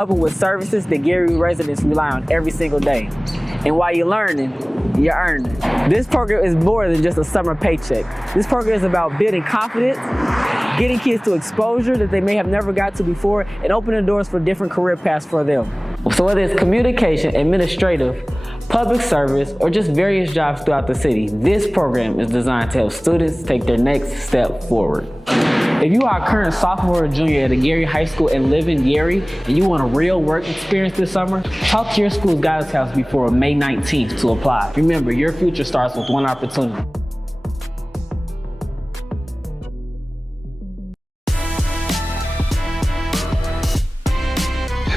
Coupled with services that Gary residents rely on every single day. And while you're learning, you're earning. This program is more than just a summer paycheck. This program is about building confidence, getting kids to exposure that they may have never got to before, and opening doors for different career paths for them. So whether it's communication, administrative, public service, or just various jobs throughout the city, this program is designed to help students take their next step forward. If you are a current sophomore or junior at a Gary High School and live in Gary, and you want a real work experience this summer, talk to your school's guidance counselor before May 19th to apply. Remember, your future starts with one opportunity.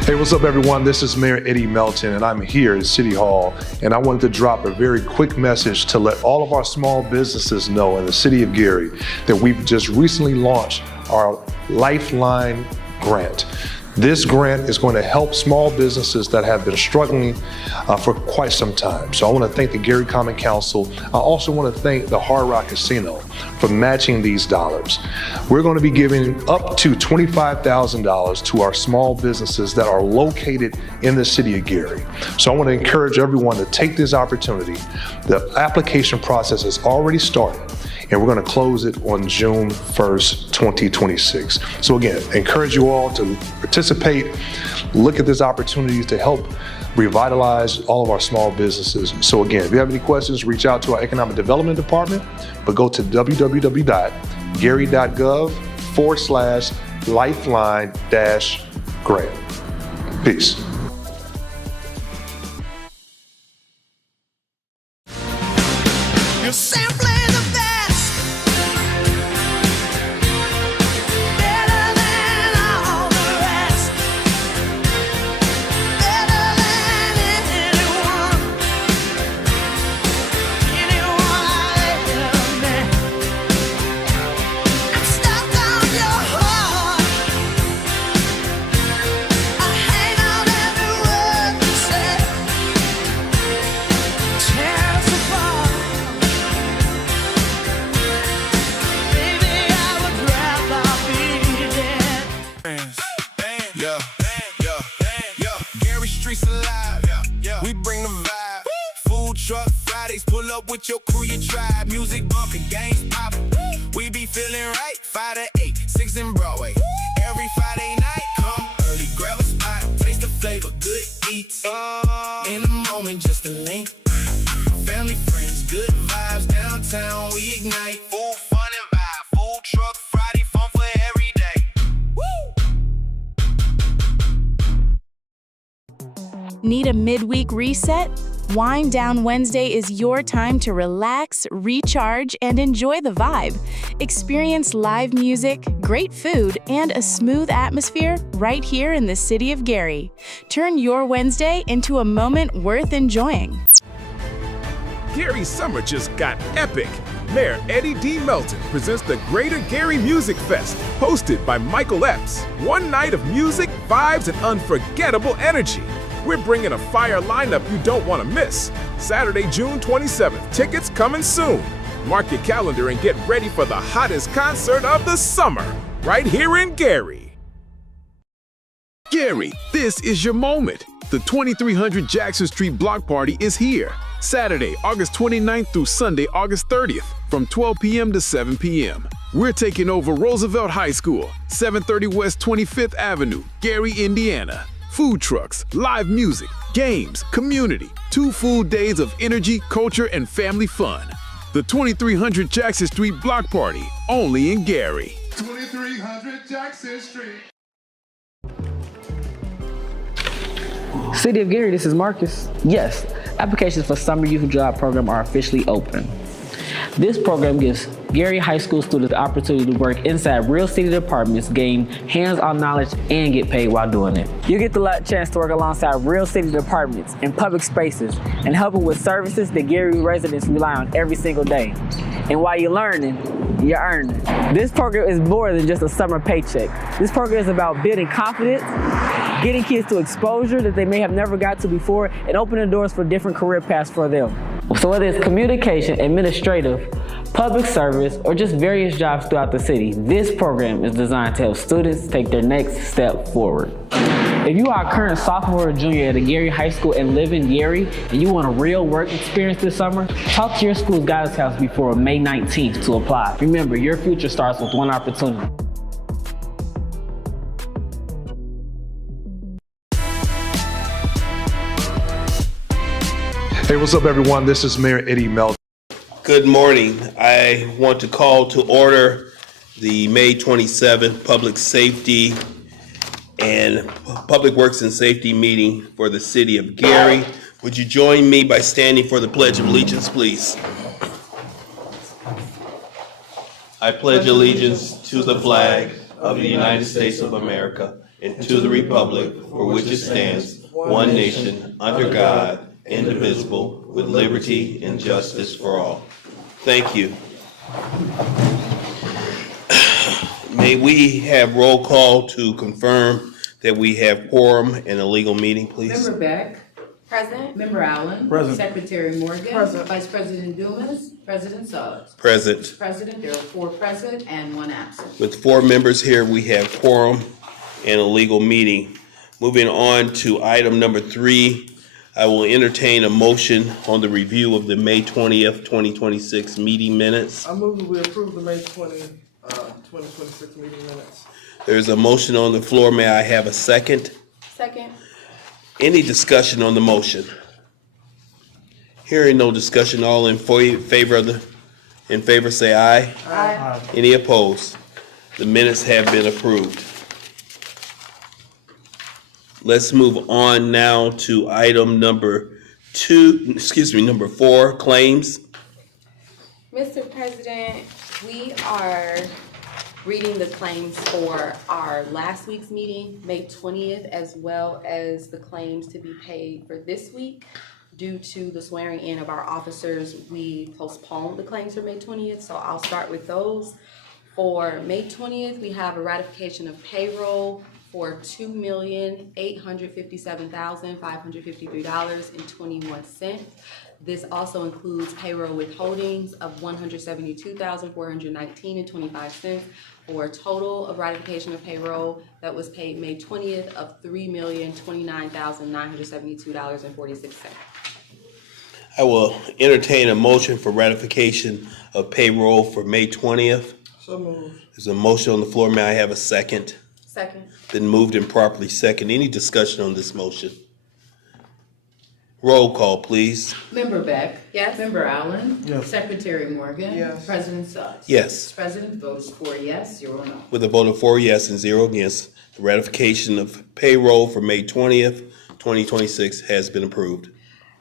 Hey, what's up everyone? This is Mayor Eddie Melton and I'm here at City Hall, and I wanted to drop a very quick message to let all of our small businesses know in the city of Gary that we've just recently launched our Lifeline grant. This grant is going to help small businesses that have been struggling for quite some time. So I want to thank the Gary Common Council. I also want to thank the Hard Rock Casino for matching these dollars. We're going to be giving up to $25,000 to our small businesses that are located in the city of Gary. So I want to encourage everyone to take this opportunity. The application process has already started, and we're going to close it on June 1st, 2026. So again, encourage you all to participate, look at this opportunity to help revitalize all of our small businesses. So again, if you have any questions, reach out to our Economic Development Department, but go to www.gary.gov/lifeline-grant. Peace. We bring the vibe. Food truck Fridays, pull up with your crew, your tribe. Music bumping, games popping. We be feeling right, 5 to 8, 6 in Broadway. Every Friday night, come early, grab a spot, taste the flavor, good eats. In a moment, just a link. Family, friends, good vibes, downtown, we ignite. Full fun and vibe, food truck Friday, fun for every day. Need a midweek reset? Wind Down Wednesday is your time to relax, recharge, and enjoy the vibe. Experience live music, great food, and a smooth atmosphere right here in the city of Gary. Turn your Wednesday into a moment worth enjoying. Gary's summer just got epic. Mayor Eddie D. Melton presents the Greater Gary Music Fest, hosted by Michael Epps. One night of music, vibes, and unforgettable energy. We're bringing a fire lineup you don't want to miss. Saturday, June 27th. Tickets coming soon. Mark your calendar and get ready for the hottest concert of the summer, right here in Gary. Gary, this is your moment. The 2300 Jackson Street Block Party is here. Saturday, August 29th through Sunday, August 30th, from 12 p.m. to 7 p.m. We're taking over Roosevelt High School, 730 West 25th Avenue, Gary, Indiana. Food trucks, live music, games, community, 2 full days of energy, culture, and family fun. The 2300 Jackson Street Block Party, only in Gary. 2300 Jackson Street. City of Gary, this is Marcus. Yes, applications for Summer Youth Job Program are officially open. This program gives Gary High School students the opportunity to work inside real city departments, gain hands-on knowledge, and get paid while doing it. You get the chance to work alongside real city departments in public spaces and helping with services that Gary residents rely on every single day. And while you're learning, you're earning. This program is more than just a summer paycheck. This program is about building confidence, getting kids to exposure that they may have never got to before, and opening doors for different career paths for them. So whether it's communication, administrative, public service, or just various jobs throughout the city, this program is designed to help students take their next step forward. If you are a current sophomore or junior at a Gary High School and live in Gary and you want a real work experience this summer, talk to your school's guidance counselor before May 19th to apply. Remember, your future starts with one opportunity. Hey, what's up, everyone? This is Mayor Eddie Melton. Good morning. I want to call to order the May 27th Public Safety and Public Works and Safety meeting for the City of Gary. Would you join me by standing for the Pledge of Allegiance, please? I pledge allegiance to the flag of the United States of America and to the republic for which it stands, one nation, under God, indivisible, with liberty and justice for all. Thank you. May we have roll call to confirm that we have quorum in a legal meeting, please? Member Beck. Present. Member Allen. Present. Secretary Morgan. Present. Vice President Dumas. President Suggs. Present. President, there are 4 present and 1 absent. With 4 members here, we have quorum in a legal meeting. Moving on to item number 3, I will entertain a motion on the review of the May 20th, 2026 meeting minutes. I move that we approve the May 2026 meeting minutes. There's a motion on the floor. May I have a second? Second. Any discussion on the motion? Hearing no discussion, all in favor say aye. Aye. Any opposed? The minutes have been approved. Let's move on now to item number 4, claims. Mr. President, we are reading the claims for our last week's meeting, May 20th, as well as the claims to be paid for this week. Due to the swearing in of our officers, we postponed the claims for May 20th, so I'll start with those. For May 20th, we have a ratification of payroll for $2,857,553.21. This also includes payroll withholdings of $172,419.25 for a total of ratification of payroll that was paid May 20th of $3,029,972.46. I will entertain a motion for ratification of payroll for May 20th. So moved. There's a motion on the floor. May I have a second? Second. Been moved and properly second. Any discussion on this motion? Roll call, please. Member Beck. Yes. Member Allen. Yes. Secretary Morgan. Yes. President Suggs. Yes. President, vote is 4 yes, 0 no. With a vote of 4 yes and 0 against, the ratification of payroll for May 20th, 2026 has been approved.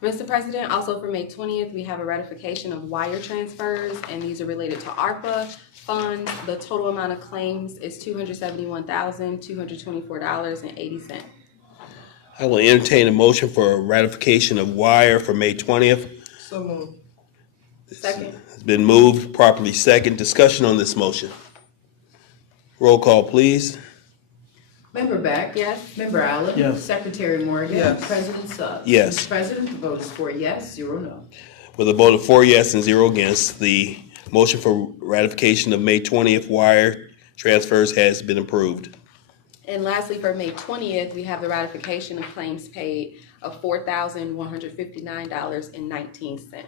Mr. President, also for May 20th, we have a ratification of wire transfers, and these are related to ARPA funds. The total amount of claims is $271,224.80. I will entertain a motion for ratification of wire for May 20th. So moved. Second. It's been moved, properly second. Discussion on this motion. Roll call, please. Member Beck. Yes. Member Allen. Yes. Secretary Morgan. Yes. President Suggs. Yes. Mr. President, the vote is 4 yes, 0 no. With a vote of 4 yes and 0 against, the motion for ratification of May 20th wire transfers has been approved. And lastly, for May 20th, we have the ratification of claims paid of $4,159.19.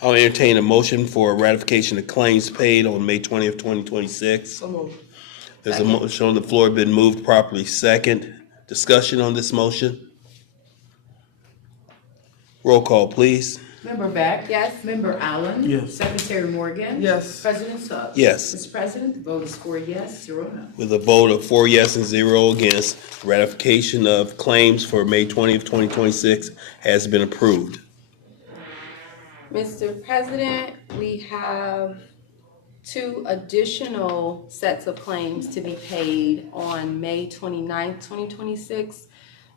I'll entertain a motion for ratification of claims paid on May 20th, 2026. So moved. There's a motion on the floor, been moved, properly second. Discussion on this motion? Roll call, please. Member Beck. Yes. Member Allen. Yes. Secretary Morgan. Yes. President Suggs. Yes. Mr. President, the vote is 4 yes, 0 no. With a vote of 4 yes and 0 against, ratification of claims for May 20th, 2026 has been approved. Mr. President, we have 2 additional sets of claims to be paid on May 29th, 2026.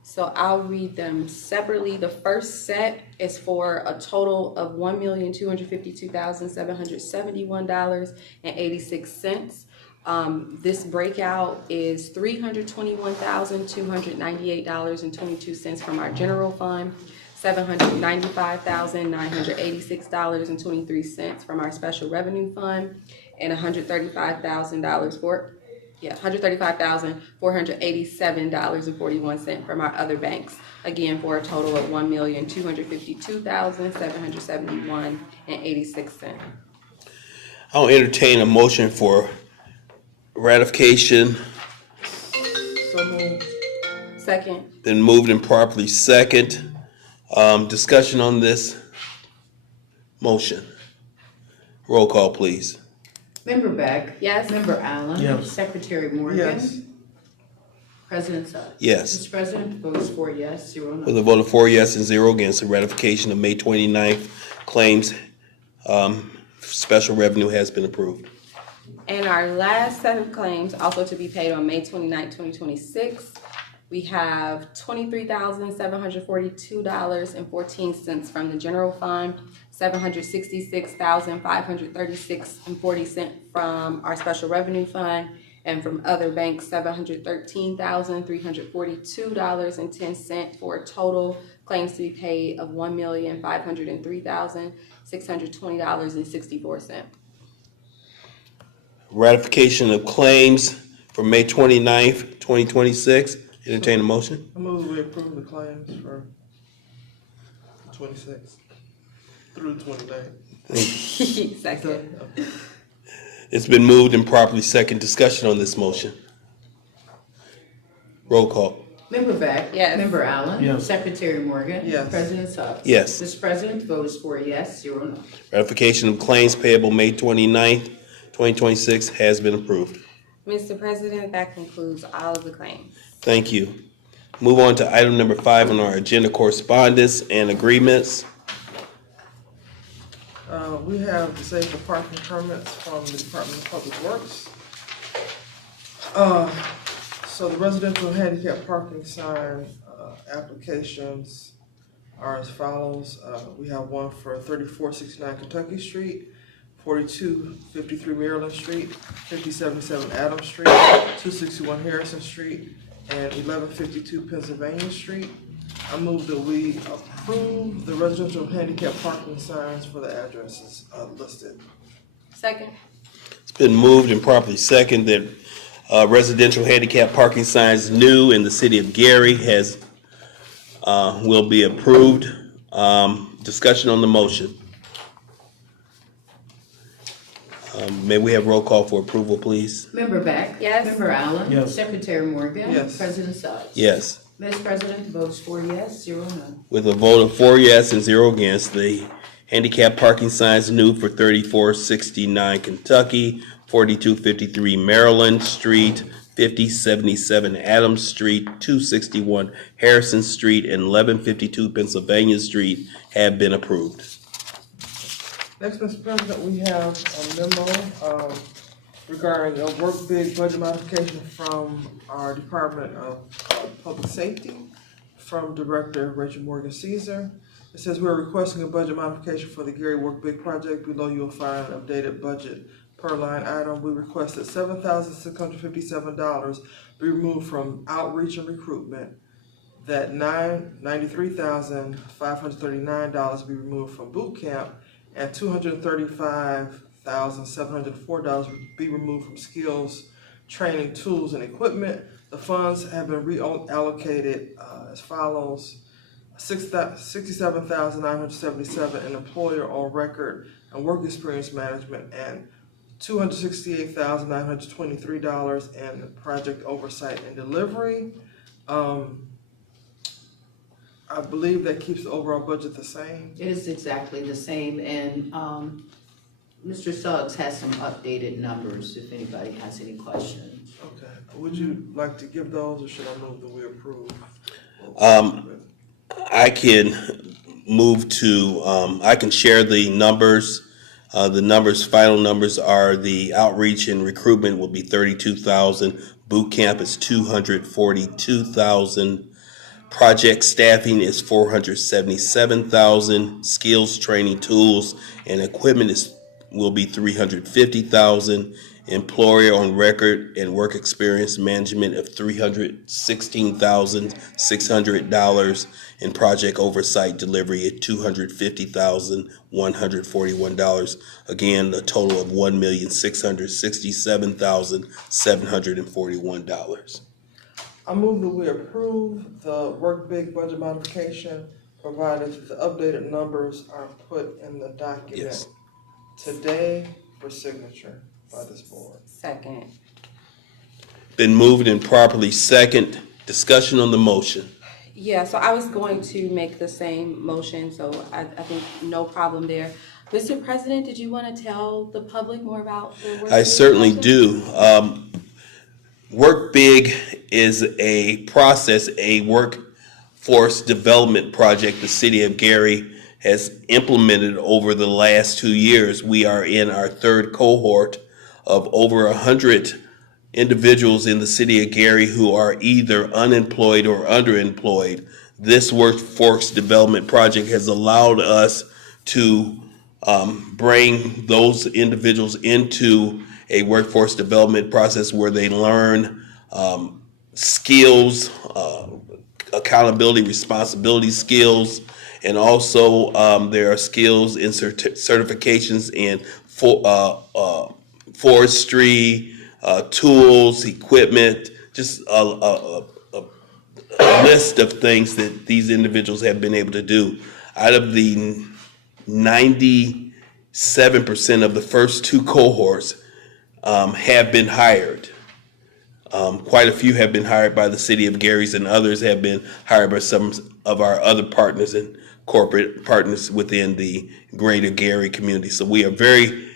So I'll read them separately. The first set is for a total of $1,252,771.86. This breakout is $321,298.22 from our general fund, $795,986.23 from our special revenue fund, and $135,000 for $135,487.41 from our other banks. Again, for a total of $1,252,771.86. I'll entertain a motion for ratification. So moved. Second. Been moved and properly second. Discussion on this motion. Roll call, please. Member Beck? Yes. Member Allen? Yes. Secretary Morgan? Yes. President Suggs? Yes. Mr. President, the vote is 4 yes, 0 no. With a vote of 4 yes and 0 against, the ratification of May 29th claims special revenue has been approved. And our last set of claims, also to be paid on May 29, 2026, we have $23,742.14 from the general fund, $766,536.40 from our special revenue fund, and from other banks, $713,342.10 for a total claims to be paid of $1,503,620.64. Ratification of claims for May 29th, 2026. Entertain a motion. I move we approve the claims for 26 through 29. Second. It's been moved and properly second. Discussion on this motion. Roll call. Member Beck? Yes. Member Allen? Yes. Secretary Morgan? Yes. President Suggs? Yes. Mr. President, the vote is 4 yes, 0 no. Ratification of claims payable May 29th, 2026 has been approved. Mr. President, that concludes all of the claims. Thank you. Move on to item number 5 on our agenda, correspondence and agreements. We have disabled parking permits from the Department of Public Works. So the residential handicap parking sign applications are as follows. We have one for 3469 Kentucky Street, 4253 Maryland Street, 5077 Adams Street, 261 Harrison Street, and 1152 Pennsylvania Street. I move that we approve the residential handicap parking signs for the addresses listed. Second. It's been moved and properly second that residential handicap parking signs new in the city of Gary will be approved. Discussion on the motion. May we have roll call for approval, please? Member Beck? Yes. Member Allen? Yes. Secretary Morgan? Yes. President Suggs? Yes. Mr. President, the vote is 4 yes, 0 no. With a vote of 4 yes and 0 against, the handicap parking signs new for 3469 Kentucky, 4253 Maryland Street, 5077 Adams Street, 261 Harrison Street, and 1152 Pennsylvania Street have been approved. Next, Mr. President, we have a memo regarding a work big budget modification from our Department of Public Safety from Director Rachel Morgan Caesar. It says we're requesting a budget modification for the Gary Work Big project. Below you'll find an updated budget per line item. We requested $7,657 be removed from outreach and recruitment. That $93,539 be removed from boot camp, and $235,704 be removed from skills, training, tools, and equipment. The funds have been reallocated as follows: $67,977 in employer on record and work experience management, and $268,923 in project oversight and delivery. I believe that keeps the overall budget the same. It is exactly the same, and Mr. Suggs has some updated numbers if anybody has any questions. Okay, would you like to give those, or should I move that we approve? I can move to, I can share the numbers. Final numbers are the outreach and recruitment will be 32,000. Boot camp is 242,000. Project staffing is 477,000. Skills, training, tools, and equipment will be 350,000. employer on record and work experience management of $316,600, and project oversight delivery at $250,141. Again, a total of $1,667,741. I move that we approve the Work Big budget modification, provided that the updated numbers are put in the document Yes. today for signature by this board. Second. Been moved and properly second. Discussion on the motion. Yeah, so I was going to make the same motion, so I think no problem there. Mr. President, did you want to tell the public more about the Work I Big certainly budget? do. Work Big is a process, a workforce development project the city of Gary has implemented over the last 2 years. We are in our third cohort of over 100 individuals in the city of Gary who are either unemployed or underemployed. This workforce development project has allowed us to bring those individuals into a workforce development process where they learn skills, accountability, responsibility skills, and also there are skills in certifications in forestry, tools, equipment, just a list of things that these individuals have been able to do. Out of the 97% of the first two cohorts have been hired. Quite a few have been hired by the city of Gary's, and others have been hired by some of our other partners and corporate partners within the greater Gary community. So we are very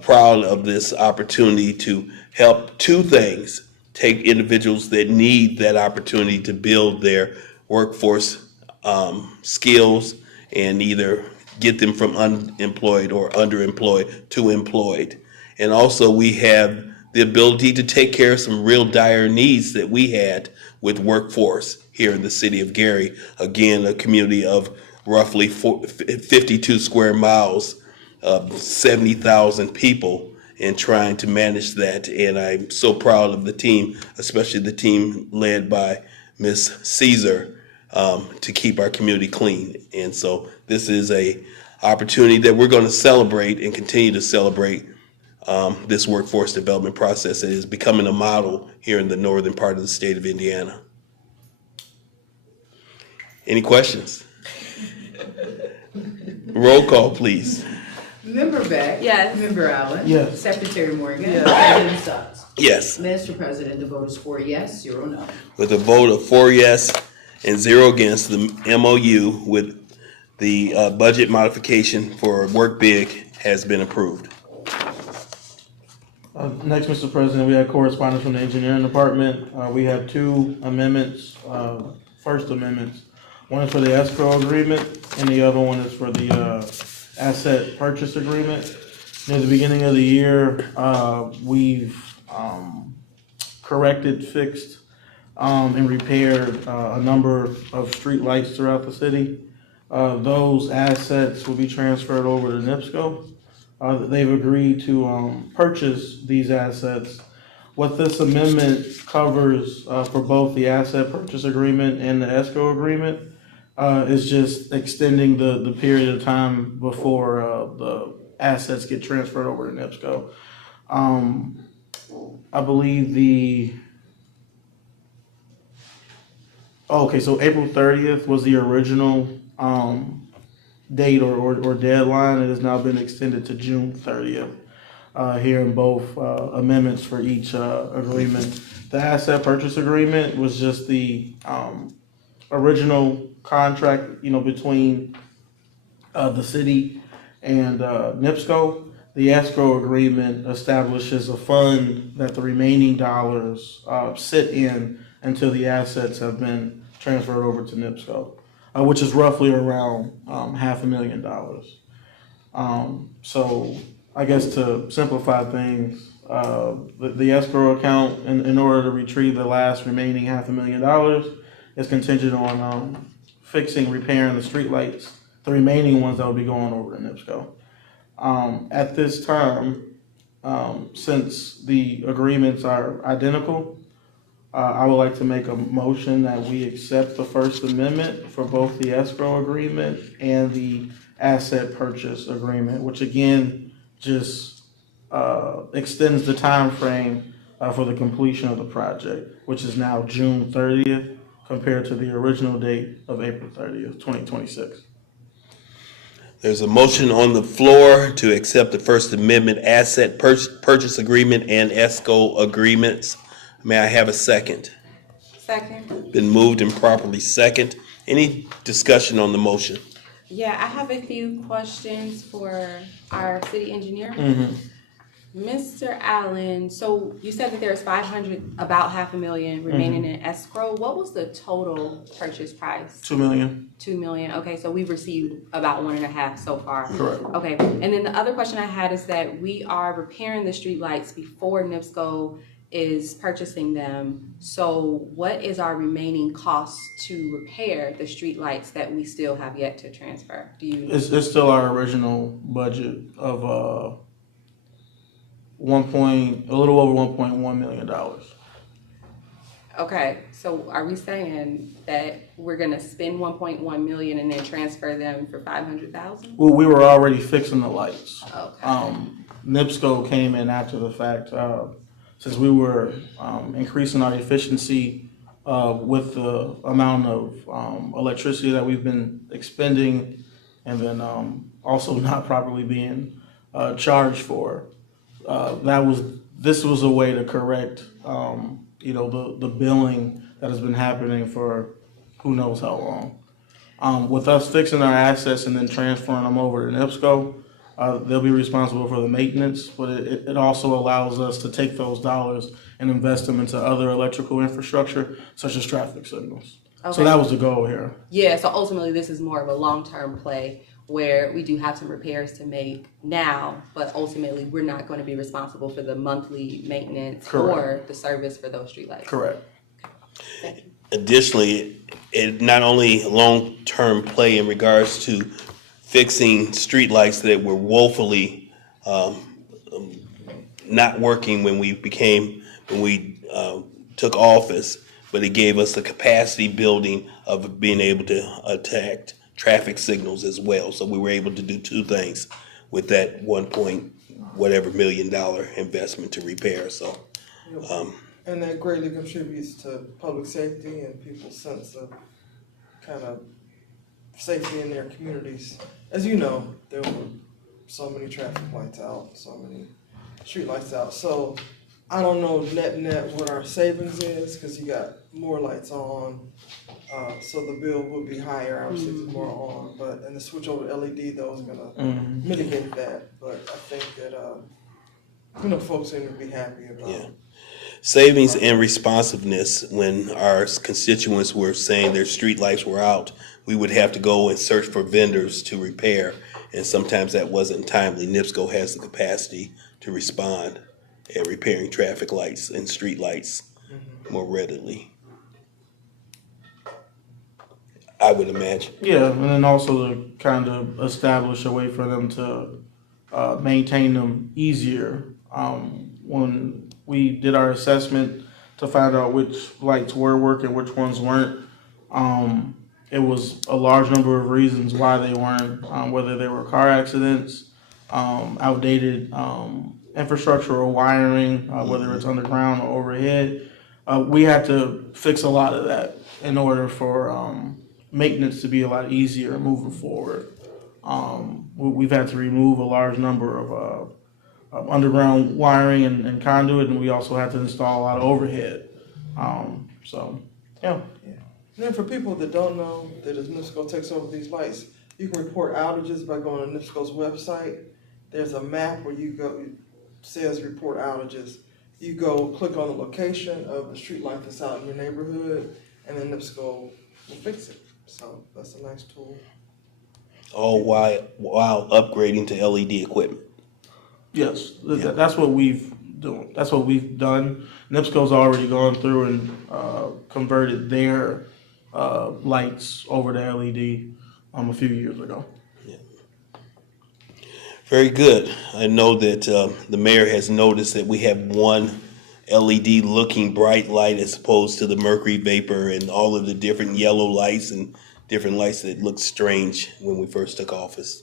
proud of this opportunity to help two things: take individuals that need that opportunity to build their workforce skills and either get them from unemployed or underemployed to employed. And also we have the ability to take care of some real dire needs that we had with workforce here in the city of Gary. Again, a community of roughly 52 square miles, 70,000 people, and trying to manage that. And I'm so proud of the team, especially the team led by Ms. Caesar, to keep our community clean. And so this is a opportunity that we're going to celebrate and continue to celebrate this workforce development process that is becoming a model here in the northern part of the state of Indiana. Any questions? Roll call, please. Member Beck? Yes. Member Allen? Yes. Secretary Morgan? Yes. President Suggs? Yes. Mr. President, the vote is 4 yes, 0 no. With a vote of 4 yes and 0 against, the MOU with the budget modification for Work Big has been approved. Next, Mr. President, we have correspondence from the engineering department. We have two amendments, first amendments. One is for the escrow agreement and the other one is for the asset purchase agreement. Near the beginning of the year, we've corrected, fixed, and repaired a number of street lights throughout the city. Those assets will be transferred over to NIPSCO. They've agreed to purchase these assets. What this amendment covers for both the asset purchase agreement and the escrow agreement is just extending the period of time before the assets get transferred over to NIPSCO. I believe so April 30th was the original date or deadline. It has now been extended to June 30th. Here in both amendments for each agreement. The asset purchase agreement was just the original contract, between the city and NIPSCO. The escrow agreement establishes a fund that the remaining dollars sit in until the assets have been transferred over to NIPSCO, which is roughly around $500,000. So I guess to simplify things, the escrow account, in order to retrieve the last remaining $500,000, is contingent on fixing, repairing the streetlights, the remaining ones that will be going over to NIPSCO. At this time, since the agreements are identical, I would like to make a motion that we accept the First Amendment for both the escrow agreement and the asset purchase agreement, which again just extends the time frame for the completion of the project, which is now June 30th compared to the original date of April 30th, 2026. There's a motion on the floor to accept the First Amendment asset purchase agreement and escrow agreements. May I have a second? Second. Been moved and properly second. Any discussion on the motion? Yeah, I have a few questions for our city engineer. Mr. Allen, so you said that there's about $500,000 remaining in escrow. What was the total purchase price? $2 million. $2 million. Okay, so we've received about 1.5 so far. Correct. Okay, and then the other question I had is that we are repairing the streetlights before NIPSCO is purchasing them. So what is our remaining cost to repair the streetlights that we still have yet to transfer? Do you? It's still our original budget of a little over $1.1 million. Okay, so are we saying that we're gonna spend 1.1 million and then transfer them for 500,000? Well, we were already fixing the lights. Okay. NIPSCO came in after the fact, since we were increasing our efficiency with the amount of electricity that we've been expending, and then also not properly being charged for. This was a way to correct, the billing that has been happening for who knows how long. With us fixing our assets and then transferring them over to NIPSCO, they'll be responsible for the maintenance, but it also allows us to take those dollars and invest them into other electrical infrastructure, such as traffic signals. Okay. So that was the goal here. Yeah, so ultimately this is more of a long-term play where we do have some repairs to make now, but ultimately we're not going to be responsible for the monthly maintenance or the service for those streetlights. Correct. Thank you. Additionally, it not only a long-term play in regards to fixing streetlights that were woefully not working when we took office, but it gave us the capacity building of being able to attack traffic signals as well. So we were able to do two things with that $1 million investment to repair. So, and that greatly contributes to public safety and people's sense of kind of safety in their communities. As you know, there were so many traffic lights out, so many street lights out. So I don't know net what our savings is, because you got more lights on. So the bill would be higher, obviously, if more on, and the switch over to LED though is gonna mitigate that. But I think that folks seem to be happy about. Yeah. Savings and responsiveness. When our constituents were saying their street lights were out, we would have to go and search for vendors to repair, and sometimes that wasn't timely. NIPSCO has the capacity to respond at repairing traffic lights and street lights more readily, I would imagine. Yeah, and then also to kind of establish a way for them to maintain them easier. When we did our assessment to find out which lights were working, which ones weren't, it was a large number of reasons why they weren't, whether they were car accidents, outdated infrastructure or wiring, whether it's underground or overhead. We had to fix a lot of that in order for maintenance to be a lot easier moving forward. We've had to remove a large number of underground wiring and conduit, and we also had to install a lot of overhead. Yeah. And then for people that don't know that as NIPSCO takes over these lights, you can report outages by going to NIPSCO's website. There's a map where you go, it says report outages. You go click on the location of the street light that's out in your neighborhood, and then NIPSCO will fix it. So that's a nice tool. All while upgrading to LED equipment. Yes, that's what we've done. That's what we've done. NIPSCO's already gone through and converted their lights over to LED a few years ago. Yeah. Very good. I know that the mayor has noticed that we have one LED looking bright light as opposed to the mercury vapor and all of the different yellow lights and different lights that looked strange when we first took office.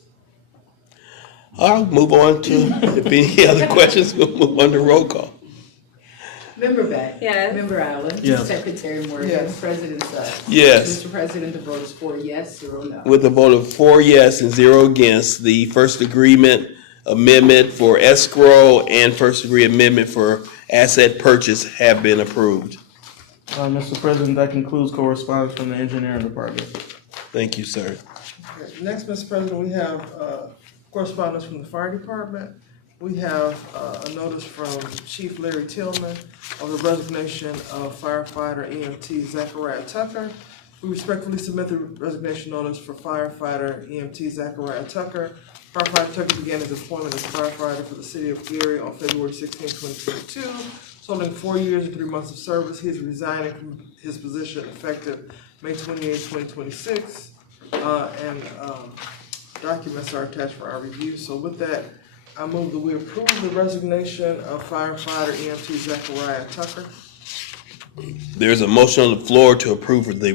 I'll move on to, if any other questions, we'll move on to roll call. Member Beck? Yes. Member Allen? Yes. Secretary Morgan? Yes. President Suggs? Yes. Mr. President, the vote is 4 yes, 0 no. With a vote of 4 yes and 0 against, the first agreement amendment for escrow and first degree amendment for asset purchase have been approved. Mr. President, that concludes correspondence from the engineering department. Thank you, sir. Okay, next, Mr. President, we have correspondence from the fire department. We have a notice from Chief Larry Tillman of the resignation of firefighter EMT Zachariah Tucker. We respectfully submit the resignation notice for firefighter EMT Zachariah Tucker. Firefighter Tucker began his employment as a firefighter for the city of Gary on February 16, 2022. Totaling 4 years and 3 months of service, he is resigning from his position effective May 28, 2026. Documents are attached for our review. So with that, I move that we approve the resignation of firefighter EMT Zachariah Tucker. There's a motion on the floor to approve the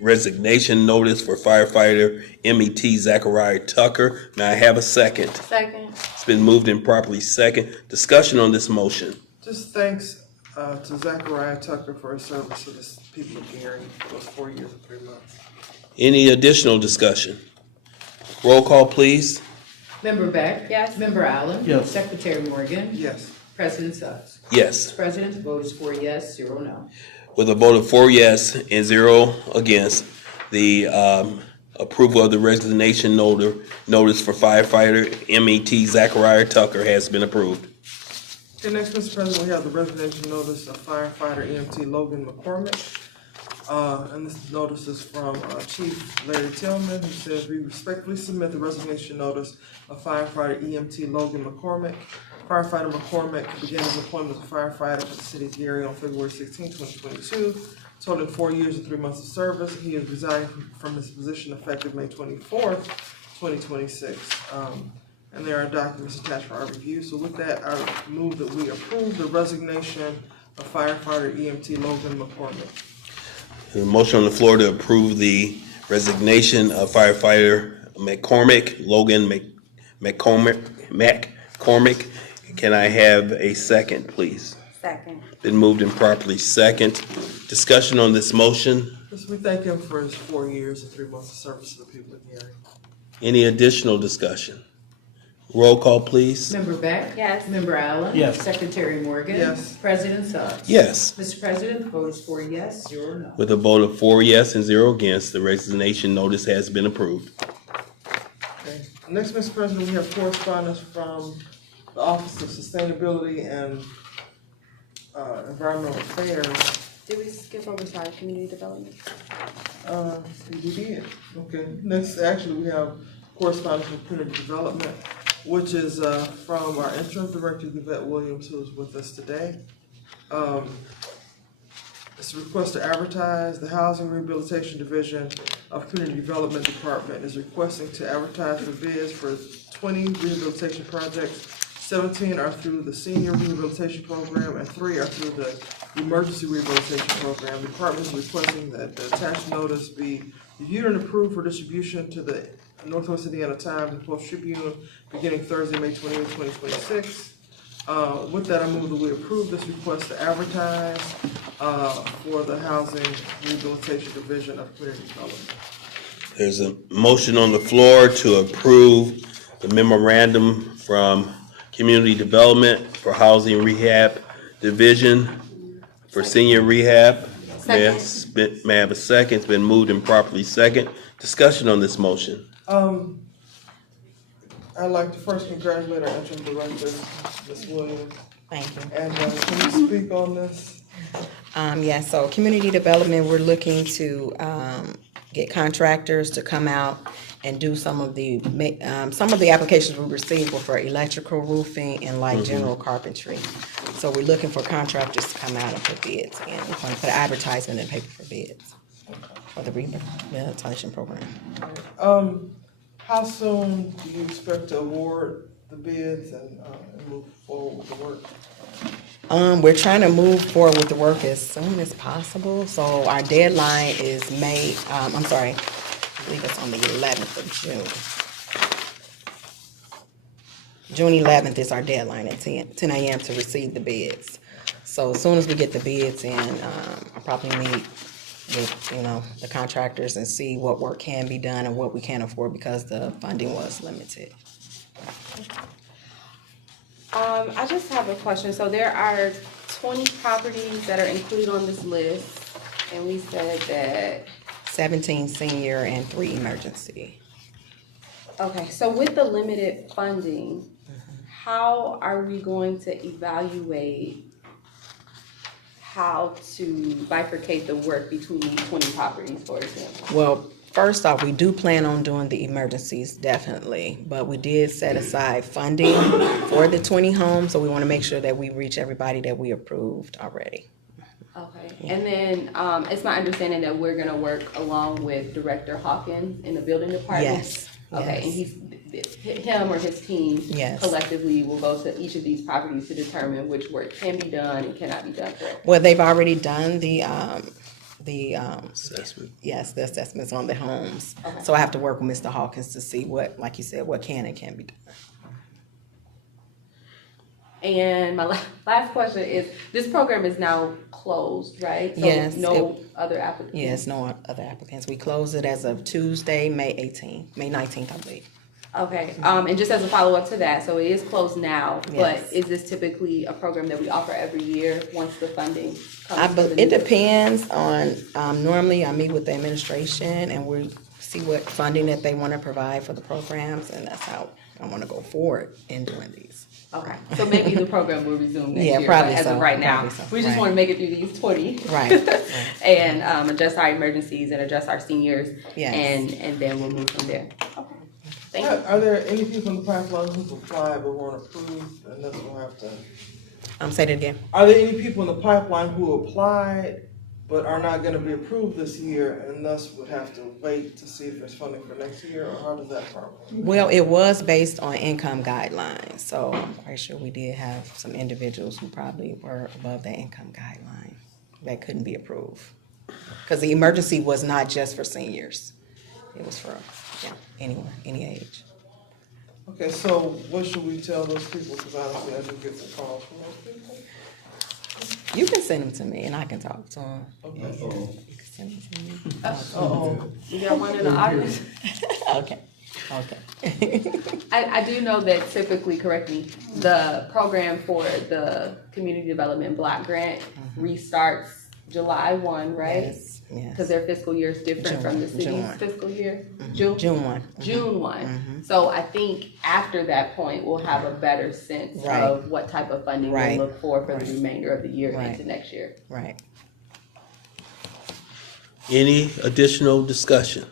resignation notice for firefighter MET Zachariah Tucker. May I have a second? Second. It's been moved and properly second. Discussion on this motion. Just thanks to Zachariah Tucker for his service to the people of Gary for those 4 years and 3 months. Any additional discussion? Roll call, please. Member Beck? Yes. Member Allen? Yes. Secretary Morgan? Yes. President Suggs? Yes. Mr. President, the vote is 4 yes, 0 no. With a vote of 4 yes and 0 against, the approval of the resignation notice for firefighter MET Zachariah Tucker has been approved. Okay, next, Mr. President, we have the resignation notice of firefighter EMT Logan McCormick. And this notice is from Chief Larry Tillman, who says, we respectfully submit the resignation notice of firefighter EMT Logan McCormick. Firefighter McCormick began his employment as a firefighter for the city of Gary on February 16, 2022. Totaling 4 years and 3 months of service. He is resigning from his position effective May 24th, 2026. And there are documents attached for our review. So with that, I move that we approve the resignation of firefighter EMT Logan McCormick. There's a motion on the floor to approve the resignation of firefighter Logan McCormick. Can I have a second, please? Second. Been moved and properly second. Discussion on this motion. Yes, we thank him for his 4 years and 3 months of service to the people of Gary. Any additional discussion? Roll call, please. Member Beck? Yes. Member Allen? Yes. Secretary Morgan? Yes. President Suggs? Yes. Mr. President, the vote is 4 yes, 0 no. With a vote of 4 yes and 0 against, the resignation notice has been approved. Okay. Next, Mr. President, we have correspondence from the Office of Sustainability and Environmental Affairs. Did we skip over to our community development? We did. Okay. Next, actually, we have correspondence from Community Development, which is from our interim director, Yvette Williams, who is with us today. It's a request to advertise. The Housing Rehabilitation Division of Community Development Department is requesting to advertise for bids for 20 rehabilitation projects. 17 are through the Senior Rehabilitation Program and 3 are through the Emergency Rehabilitation Program. The department is requesting that the attached notice be reviewed and approved for distribution to the Northwest Indiana Times and Post Tribune beginning Thursday, May 28, 2026. With that, I move that we approve this request to advertise for the Housing Rehabilitation Division of Community Development. There's a motion on the floor to approve the memorandum from Community Development for Housing Rehab Division for Senior Rehab. May I have a second? It's been moved and properly second. Discussion on this motion. I'd like to first congratulate our interim director, Ms. Williams. Thank you. And can you speak on this? Yeah, so community development, we're looking to get contractors to come out and do some of the applications we received were for electrical, roofing, and like general carpentry. So we're looking for contractors to come out and put bids in. We're going to put advertisement in paper for bids for the rehabilitation program. How soon do you expect to award the bids and move forward with the work? We're trying to move forward with the work as soon as possible, so our deadline is May, I believe it's on the 11th of June. June 11th is our deadline at 10 a.m. to receive the bids. So as soon as we get the bids in, I'll probably meet with, the contractors and see what work can be done and what we can't afford because the funding was limited. I just have a question. So there are 20 properties that are included on this list, and we said that 17 senior and 3 emergency. Okay, so with the limited funding, how are we going to evaluate how to bifurcate the work between 20 properties, for example? Well, first off, we do plan on doing the emergencies, definitely, but we did set aside funding for the 20 homes, so we want to make sure that we reach everybody that we approved already. Okay, and then it's my understanding that we're gonna work along with Director Hawkins in the building department? Yes. Okay, Yes. and him or his team Yes. collectively will go to each of these properties to determine which work can be done and cannot be done, correct? Well, they've already done the Assessment. yes, the assessments on the homes. Okay. So I have to work with Mr. Hawkins to see what, like you said, what can and can't be done. And my last question is, this program is now closed, right? Yes, So no other applicants? Yes, no other applicants. We closed it as of Tuesday, May 19th, I believe. Okay, and just as a follow-up to that, so it is closed now, but Yes. is this typically a program that we offer every year once the funding comes? for the It new- depends on, normally I meet with the administration and we see what funding that they want to provide for the programs, and that's how I want to go forward in doing these. Okay, so maybe the program will resume next Yeah, year, probably but as so, of right now, probably so, we just right. want to make it through these 20. Right, And adjust our emergencies and adjust our seniors. Yes. And then we'll move from there. Okay, thank you. Are there any people in the pipeline who've applied but weren't approved, and thus we'll have to? Say that again. Are there any people in the pipeline who applied but are not gonna be approved this year, and thus would have to wait to see if there's funding for next year, or how does that work? Well, it was based on income guidelines, so I'm quite sure we did have some individuals who probably were above the income guideline that couldn't be approved. Because the emergency was not just for seniors. It was for, anyone, any age. Okay, so what should we tell those people, because honestly, I do get some calls from those people. You can send them to me and I can talk to them. Okay. You can send them to me. Uh-oh. You got one in the audience? Okay. I do know that typically, correct me, the program for the community development block grant restarts July 1, right? Yes, yes. Because their fiscal year is different from the city's June. fiscal year? June? June 1. June 1. So I think after that point, we'll have a better sense Right. of what type of funding Right. we'll look for the Right. remainder of the year Right. into next year. Right. Any additional discussion?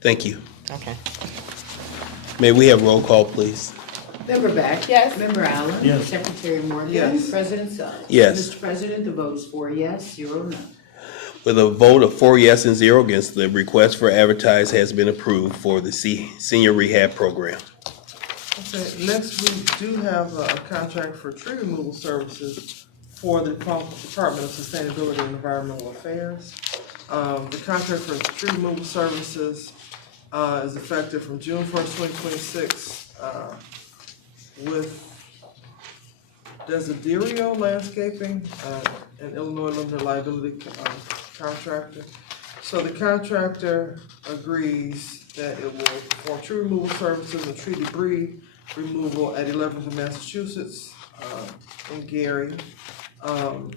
Thank you. Okay. May we have roll call, please? Member Beck? Yes. Member Allen? Yes. Secretary Morgan? Yes. President Suggs? Yes. Mr. President, the vote is 4 yes, 0 no. With a vote of 4 yes and 0 against, the request for advertise has been approved for the senior rehab program. Okay, next we do have a contract for tree removal services for the Department of Sustainability and Environmental Affairs. The contract for tree removal services is effective from June 1st, 2026, with Desiderio Landscaping, an Illinois limited liability contractor. So the contractor agrees that it will perform tree removal services and tree debris removal at 11th and Massachusetts, in Gary. And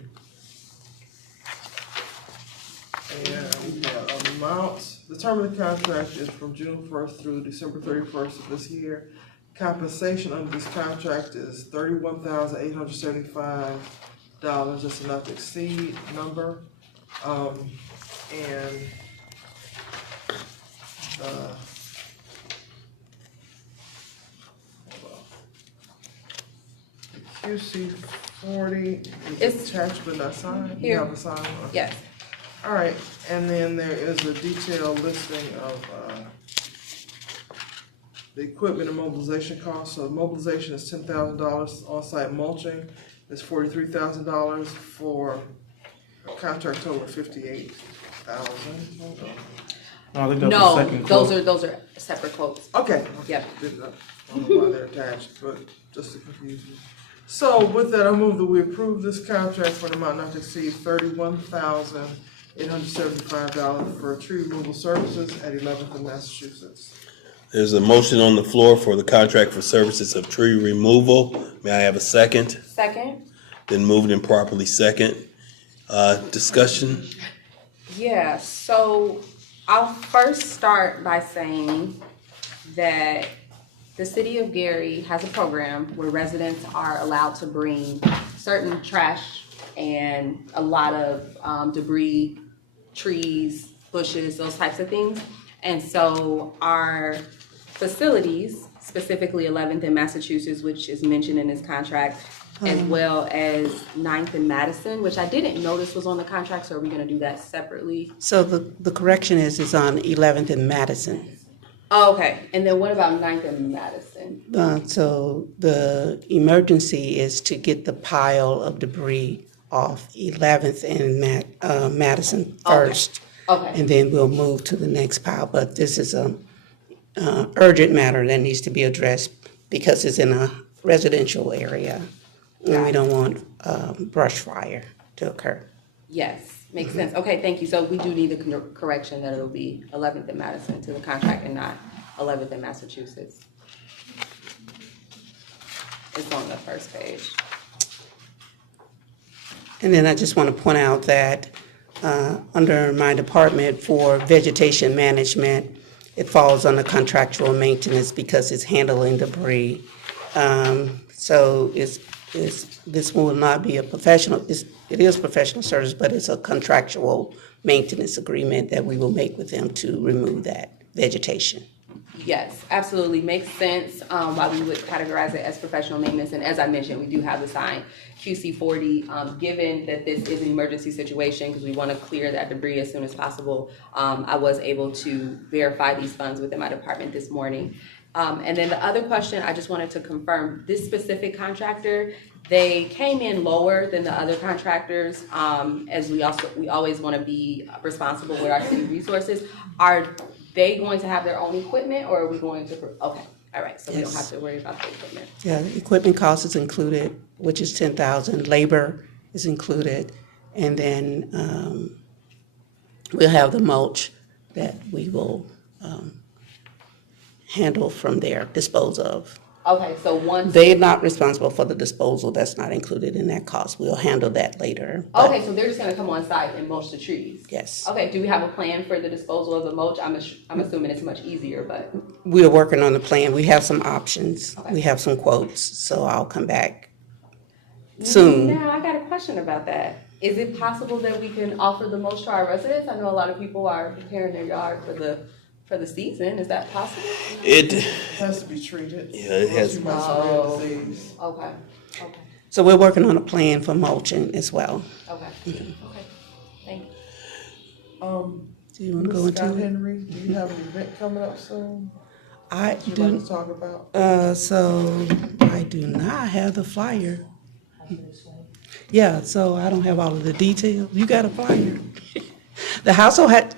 the amount, the term of the contract is from June 1st through December 31st of this year. Compensation under this contract is $31,875. That's a not to exceed number. And QC 40 It's is attached but not signed. You here. have a sign one? Yes. All right, and then there is a detailed listing of the equipment and mobilization costs. So mobilization is $10,000, on-site mulching is $43,000 for a contract total of $58,000. Hold on. I think that's the No, second quote. those are separate quotes. Okay. Yep. I don't know why they're attached, but just to confuse you. So with that, I move that we approve this contract for an amount not to exceed $31,875 for tree removal services at 11th and Massachusetts. There's a motion on the floor for the contract for services of tree removal. May I have a second? Second? Then moved and properly second. Discussion? Yeah, so I'll first start by saying that the city of Gary has a program where residents are allowed to bring certain trash and a lot of debris, trees, bushes, those types of things. And so our facilities, specifically 11th in Massachusetts, which is mentioned in this contract, as well as 9th and Madison, which I didn't notice was on the contract, so are we gonna do that separately? So the correction is on 11th and Madison. Oh, okay, and then what about 9th and Madison? So the emergency is to get the pile of debris off 11th and Madison first. Okay. And then we'll move to the next pile, but this is a urgent matter that needs to be addressed because it's in a residential area. And we don't want brush fire to occur. Yes, makes sense. Okay, thank you. So we do need the correction that it'll be 11th and Madison to the contract and not 11th and Massachusetts. It's on the first page. And then I just want to point out that under my department for vegetation management, it falls under contractual maintenance because it's handling debris. So this will not be a professional, it is professional service, but it's a contractual maintenance agreement that we will make with them to remove that vegetation. Yes, absolutely, makes sense, why we would categorize it as professional maintenance, and as I mentioned, we do have the signed QC 40, given that this is an emergency situation, because we want to clear that debris as soon as possible, I was able to verify these funds within my department this morning. And then the other question, I just wanted to confirm, this specific contractor, they came in lower than the other contractors, as we always want to be responsible with our city resources. Are they going to have their own equipment, or are we going to, okay, all right, so we don't have to worry about the equipment. Yeah, equipment cost is included, which is $10,000. Labor is included, and then we'll have the mulch that we will handle from there, dispose of. Okay, so once. They're not responsible for the disposal. That's not included in that cost. We'll handle that later. Okay, so they're just gonna come on site and mulch the trees? Yes. Okay, do we have a plan for the disposal of the mulch? I'm assuming it's much easier, but. We're working on the plan. We have some options. Okay. We have some quotes, so I'll come back soon. Now, I got a question about that. Is it possible that we can offer the mulch to our residents? I know a lot of people are preparing their yard for the season. Is that possible? It has to be treated. Yeah, it has. You might spread disease. Okay, okay, So we're working on a plan for mulching as well. okay, okay. Thank you. Do you want to go Ms. Scott into it? Henry, do you have an event coming up soon? I Would you do. like to talk about? So I do not have the flyer. Yeah, so I don't have all of the details. You got a flyer. The household had,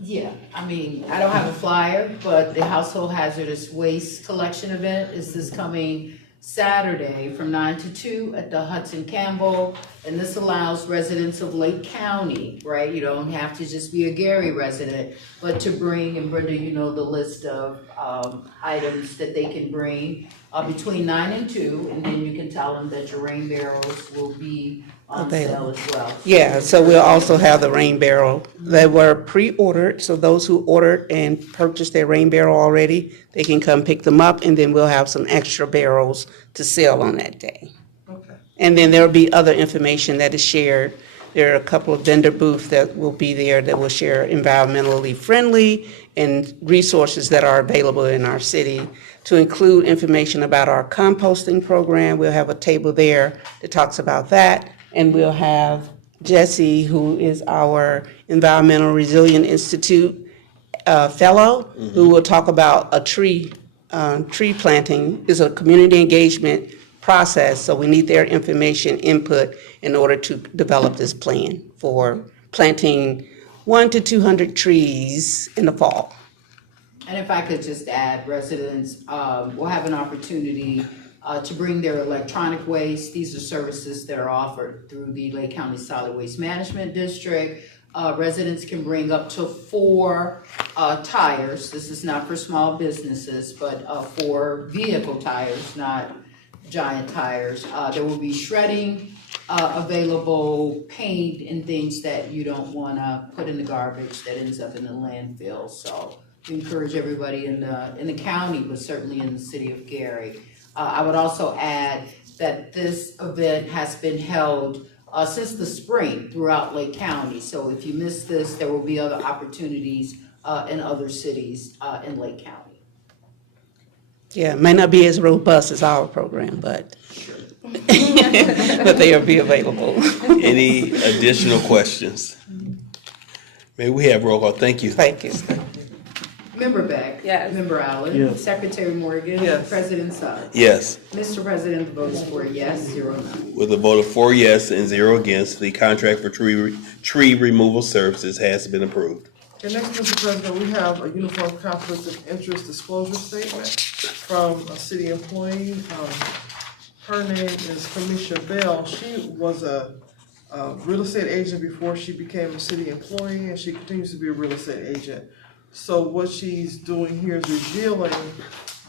Yeah, I mean, I don't have a flyer, but the household hazardous waste collection event is this coming Saturday from 9 to 2 at the Hudson Campbell. And this allows residents of Lake County, right? You don't have to just be a Gary resident, but to bring, and Brenda, you know the list of items that they can bring between 9 and 2. And then you can tell them that your rain barrels will be on sale as well. yeah, so we'll also have the rain barrel. They were pre-ordered, so those who ordered and purchased their rain barrel already, they can come pick them up, and then we'll have some extra barrels to sell on that day. Okay. And then there'll be other information that is shared. There are a couple of vendor booths that will be there that will share environmentally friendly and resources that are available in our city. To include information about our composting program, we'll have a table there that talks about that. And we'll have Jesse, who is our Environmental Resilient Institute fellow who will talk about a tree planting. Is a community engagement process, so we need their information input in order to develop this plan for planting 100 to 200 trees in the fall. And if I could just add, residents will have an opportunity to bring their electronic waste. These are services that are offered through the Lake County Solid Waste Management District. Residents can bring up to 4 tires. This is not for small businesses, but 4 vehicle tires, not giant tires. There will be shredding available, paint and things that you don't want to put in the garbage that ends up in the landfill. So we encourage everybody in the county, but certainly in the city of Gary. I would also add that this event has been held since the spring throughout Lake County. So if you miss this, there will be other opportunities in other cities in Lake County. Yeah, it may not be as robust as our program, but but they'll be available. Any additional questions? May we have roll call? Thank you. Thank you. Member Beck? Yes. Member Allen? Yes. Secretary Morgan? Yes. President Suggs? Yes. Mr. President, the vote is 4 yes, 0 no. With a vote of 4 yes and 0 against, the contract for tree removal services has been approved. Okay, next, Mr. President, we have a uniform conflict of interest disclosure statement from a city employee. Her name is Kamisha Bell. She was a real estate agent before she became a city employee, and she continues to be a real estate agent. So what she's doing here is revealing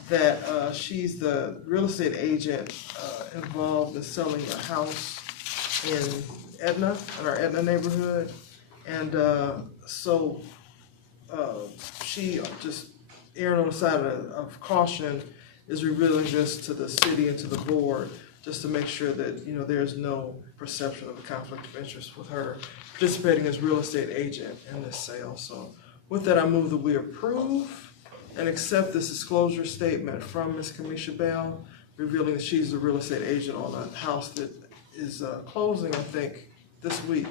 that she's the real estate agent involved in selling a house in our Etna neighborhood. And so she just erring on the side of caution is revealing this to the city and to the board, just to make sure that, you know, there's no perception of a conflict of interest with her participating as real estate agent in this sale. So with that, I move that we approve and accept this disclosure statement from Ms. Kamisha Bell, revealing that she's the real estate agent on a house that is closing, I think, this week.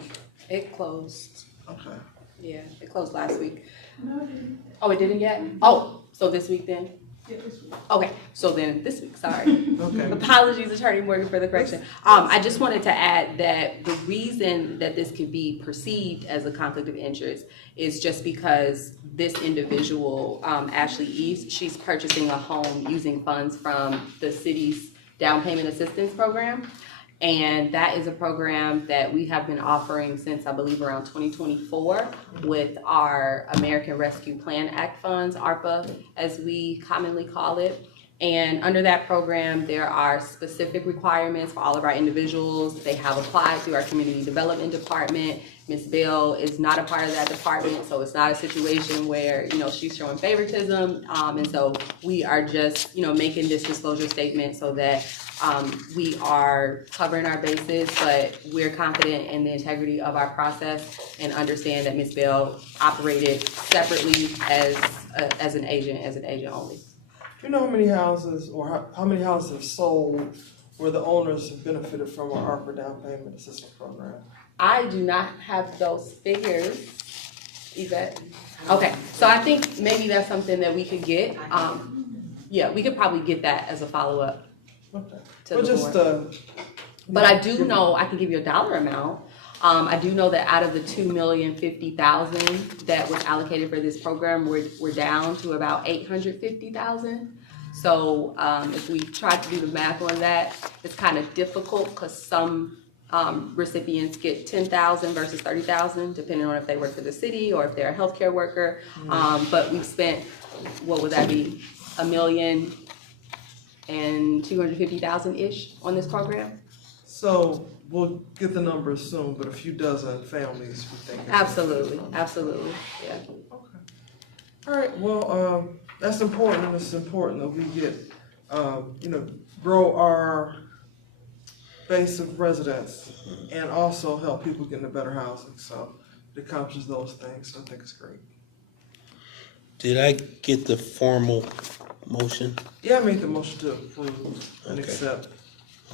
It closed. Okay. Yeah, it closed last week. No, it didn't. Oh, it didn't yet? Oh, so this week then? Yeah, this week. Okay, so then this week, sorry. Okay. Apologies, Attorney Morgan, for the correction. I just wanted to add that the reason that this could be perceived as a conflict of interest is just because this individual, Ashley Eves, she's purchasing a home using funds from the city's down payment assistance program. And that is a program that we have been offering since, I believe, around 2024 with our American Rescue Plan Act funds, ARPA, as we commonly call it. And under that program, there are specific requirements for all of our individuals. They have applied through our community development department. Ms. Bell is not a part of that department, so it's not a situation where, you know, she's showing favoritism. And so we are just, you know, making this disclosure statement so that we are covering our bases, but we're confident in the integrity of our process and understand that Ms. Bell operated separately as an agent only. Do you know how many houses or how many houses have sold where the owners have benefited from our ARPA down payment assistance program? I do not have those figures, Yvette. Okay, so I think maybe that's something that we could get. Yeah, we could probably get that as a follow-up to the board. But I do know, I can give you a dollar amount. I do know that out of the $2,050,000 that was allocated for this program, we're down to about $850,000. So if we try to do the math on that, it's kind of difficult because some recipients get $10,000 versus $30,000, depending on if they work for the city or if they're a healthcare worker. But we've spent, what would that be, $1,250,000-ish on this program. So we'll get the numbers soon, but a few dozen families we think. Absolutely, yeah. Okay. All right. Well, that's important, and it's important that we get, grow our base of residents and also help people get into better housing. So it accomplishes those things. So I think it's great. Did I get the formal motion? Yeah, I made the motion to approve and accept.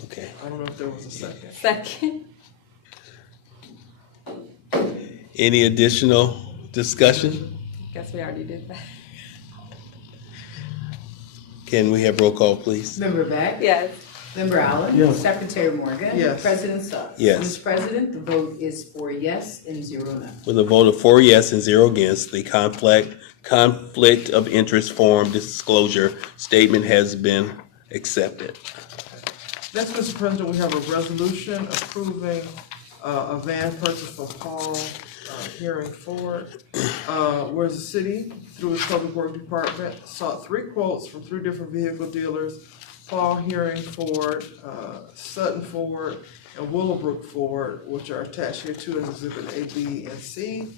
Okay. I don't know if there was a second. Second. Any additional discussion? Guess we already did that. Can we have roll call, please? Member Beck? Yes. Member Allen? Yes. Secretary Morgan? Yes. President Suggs? Yes. Mr. President, the vote is 4 yes and 0 no. With a vote of 4 yes and 0 against, the conflict of interest form disclosure statement has been accepted. Next, Mr. President, we have a resolution approving a van purchase for Paul Hearing Ford. Whereas the city, through its Public Works Department, sought 3 quotes from 3 different vehicle dealers: Paul Hearing Ford, Sutton Ford, and Willowbrook Ford, which are attached here to as Exhibit A, B, and C.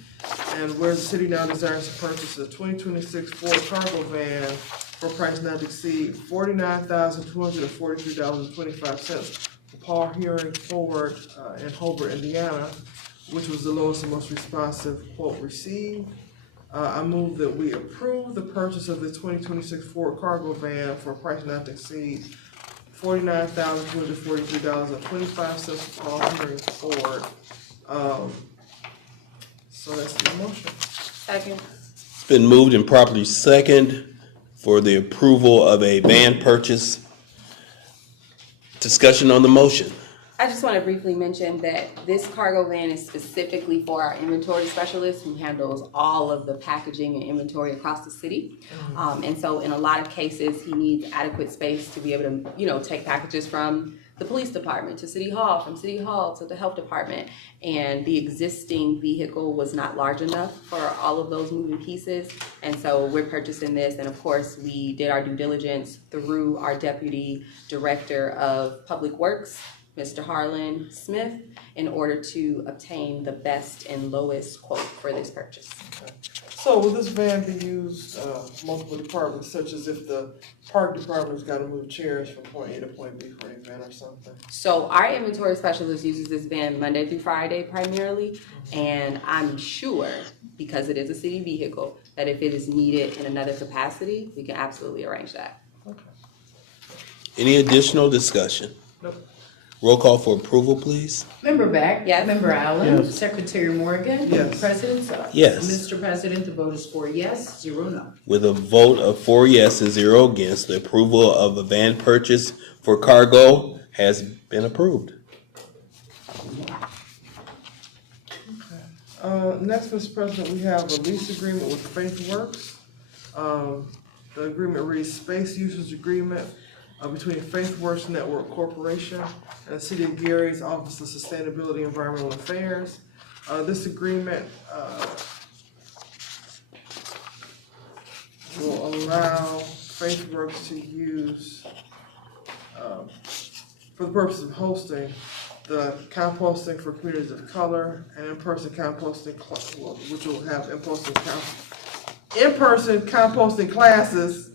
And whereas the city now desires to purchase a 2026 Ford cargo van for a price not to exceed $49,243.25 for Paul Hearing Ford in Hobart, Indiana, which was the lowest and most responsive quote received. I move that we approve the purchase of the 2026 Ford cargo van for a price not to exceed $49,243.25 for Paul Hearing Ford. So that's the motion. Second. It's been moved and properly second for the approval of a van purchase. Discussion on the motion. I just want to briefly mention that this cargo van is specifically for our inventory specialist who handles all of the packaging and inventory across the city. And so in a lot of cases, he needs adequate space to be able to, take packages from the police department to City Hall, from City Hall to the health department. And the existing vehicle was not large enough for all of those moving pieces. And so we're purchasing this. And of course, we did our due diligence through our Deputy Director of Public Works, Mr. Harlan Smith, in order to obtain the best and lowest quote for this purchase. So will this van be used multiple departments, such as if the park department's got to move chairs from point A to point B for an event or something? So our inventory specialist uses this van Monday through Friday primarily, and I'm sure, because it is a city vehicle, that if it is needed in another capacity, we can absolutely arrange that. Okay. Any additional discussion? Nope. Roll call for approval, please. Member Beck? Yes. Member Allen? Yes. Secretary Morgan? Yes. President Suggs? Yes. Mr. President, the vote is 4 yes, 0 no. With a vote of 4 yes and 0 against, the approval of a van purchase for cargo has been approved. Next, Mr. President, we have a lease agreement with FaithWorks. The agreement reads Space Usage Agreement between FaithWorks Network Corporation and the City of Gary's Office of Sustainability and Environmental Affairs. This agreement will allow FaithWorks to use, for the purpose of hosting, the composting for communities of color and in-person composting, which will have in-person composting classes.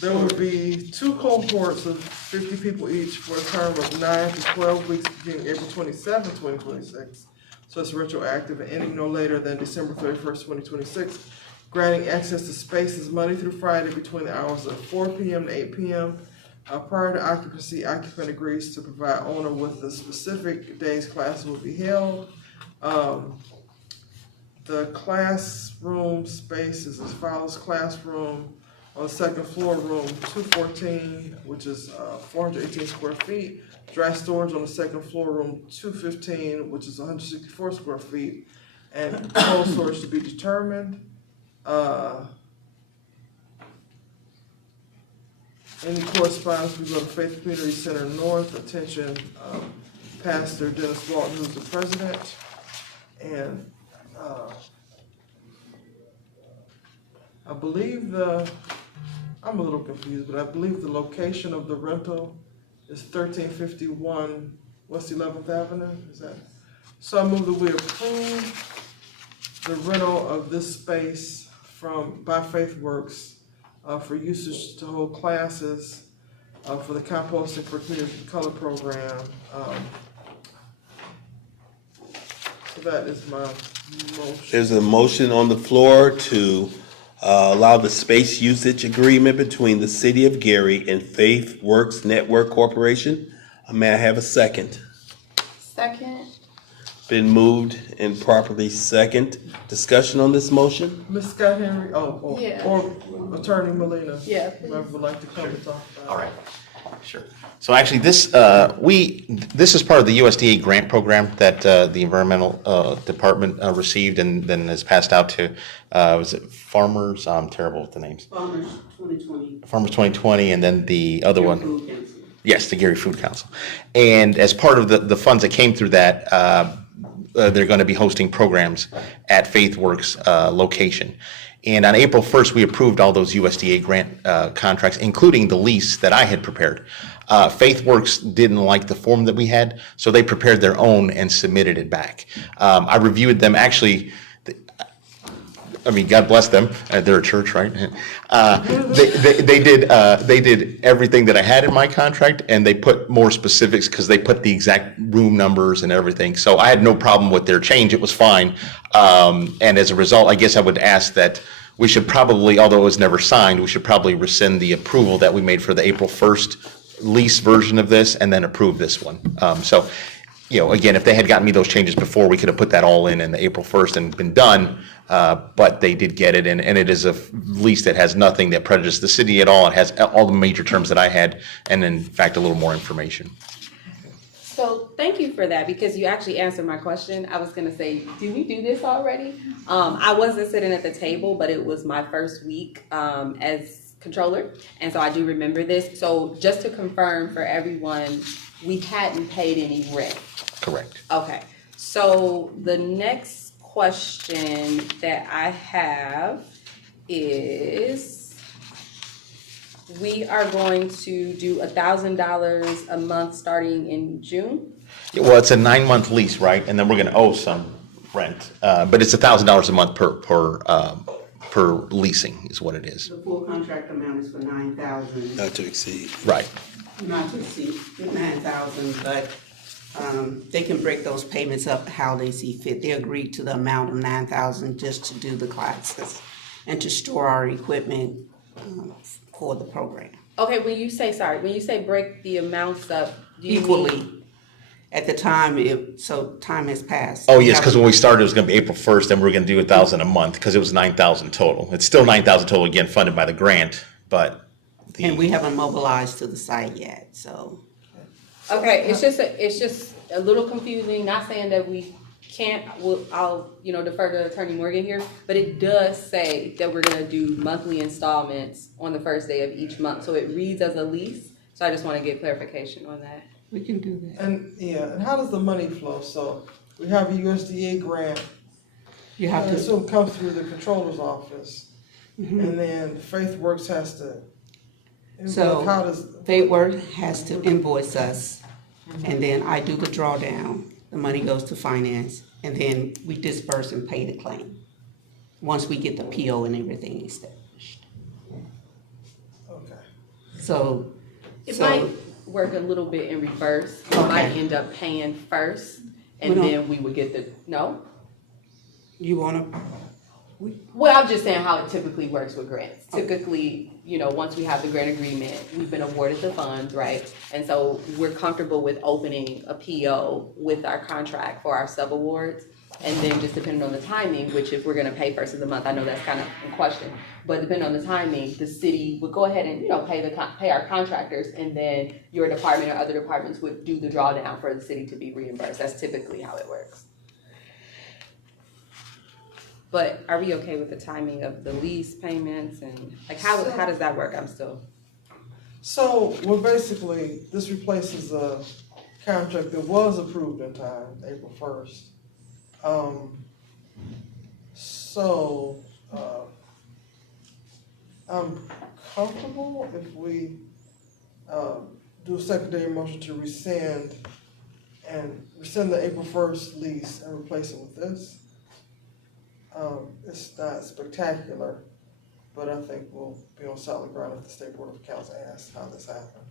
There will be 2 cohorts of 50 people each for a term of 9 to 12 weeks beginning April 27, 2026. So it's retroactive and ending no later than December 31st, 2026. Granting access to spaces Monday through Friday between the hours of 4 p.m. to 8 p.m. Prior to occupancy, occupant agrees to provide owner with the specific days classes will be held. The classroom space is as follows: classroom on the second floor, room 214, which is 418 square feet. Dry storage on the second floor, room 215, which is 164 square feet. And cold storage to be determined. Any correspondence, we go to Faith Community Center North. Attention, Pastor Dennis Walton, who's the president. And I believe I'm a little confused, but I believe the location of the rental is 1351 West 11th Avenue, is that? So I move that we approve the rental of this space by FaithWorks for usage to hold classes for the Composting for Community of Color program. So that is my motion. There's a motion on the floor to allow the space usage agreement between the City of Gary and FaithWorks Network Corporation. May I have a second? Second. Been moved and properly second. Discussion on this motion? Ms. Scott Henry, Yeah. or Attorney Molina. Yeah, Whoever would like to come and talk about it. All right, sure. So actually, this is part of the USDA grant program that the Environmental Department received and then is passed out to, was it Farmers? I'm terrible with the names. Farmers 2020. Farmers 2020, and then the other one. Food Council. Yes, the Gary Food Council. And as part of the funds that came through that, they're going to be hosting programs at FaithWorks location. And on April 1st, we approved all those USDA grant contracts, including the lease that I had prepared. FaithWorks didn't like the form that we had, so they prepared their own and submitted it back. I reviewed them. Actually, I mean, God bless them. They're a church, right? They did everything that I had in my contract, and they put more specifics because they put the exact room numbers and everything. So I had no problem with their change. It was fine. And as a result, I guess I would ask that we should probably, although it was never signed, we should probably rescind the approval that we made for the April 1st lease version of this and then approve this one. So, you know, again, if they had gotten me those changes before, we could have put that all in the April 1st and been done. But they did get it, and it is a lease that has nothing that prejudiced the city at all. It has all the major terms that I had, and in fact, a little more information. So thank you for that, because you actually answered my question. I was gonna say, did we do this already? I wasn't sitting at the table, but it was my first week as controller, and so I do remember this. So just to confirm for everyone, we hadn't paid any rent. Correct. Okay, so the next question that I have is, we are going to do $1,000 a month starting in June? Well, it's a 9-month lease, right? And then we're gonna owe some rent, but it's $1,000 a month per leasing is what it is. The full contract amount is for $9,000. Not to exceed. Right. Not to exceed $9,000, but they can break those payments up how they see fit. They agreed to the amount of $9,000 just to do the classes and to store our equipment for the program. Okay, when you say break the amounts up, do you Equally. mean- At the time, time has passed. Oh, yes, because when we started, it was gonna be April 1st, and we were gonna do 1,000 a month, because it was 9,000 total. It's still 9,000 total, again, funded by the grant, but And we haven't mobilized to the site yet, so. Okay, it's just a little confusing, not saying that we can't, I'll defer to Attorney Morgan here, but it does say that we're gonna do monthly installments on the first day of each month, so it reads as a lease, so I just wanna get clarification on that. We can do that. And how does the money flow? So we have a USDA grant. You have I to, assume comes through the controller's office, and then FaithWorks has to. So- How does? FaithWorks has to invoice us, and then I do the drawdown. The money goes to finance, and then we disperse and pay the claim, once we get the PO and everything established. Okay. So, It might work a little bit in reverse, we might end up paying first, and We don't- then we would get no? you wanna, Well, I'm just saying how it typically works with grants. Typically, once we have the grant agreement, we've been awarded the funds, right? And so we're comfortable with opening a PO with our contract for our subawards. And then just depending on the timing, which if we're gonna pay first of the month, I know that's kind of in question. But depending on the timing, the city would go ahead and, pay our contractors, and then your department or other departments would do the drawdown for the city to be reimbursed. That's typically how it works. But are we okay with the timing of the lease payments and how does that work? I'm still. So, well, basically, this replaces a contract that was approved in time, April 1st. I'm comfortable if we, do a secondary motion to rescind the April 1st lease and replace it with this. It's not spectacular, but I think we'll be on solid ground if the State Board of Accounts asks how this happened.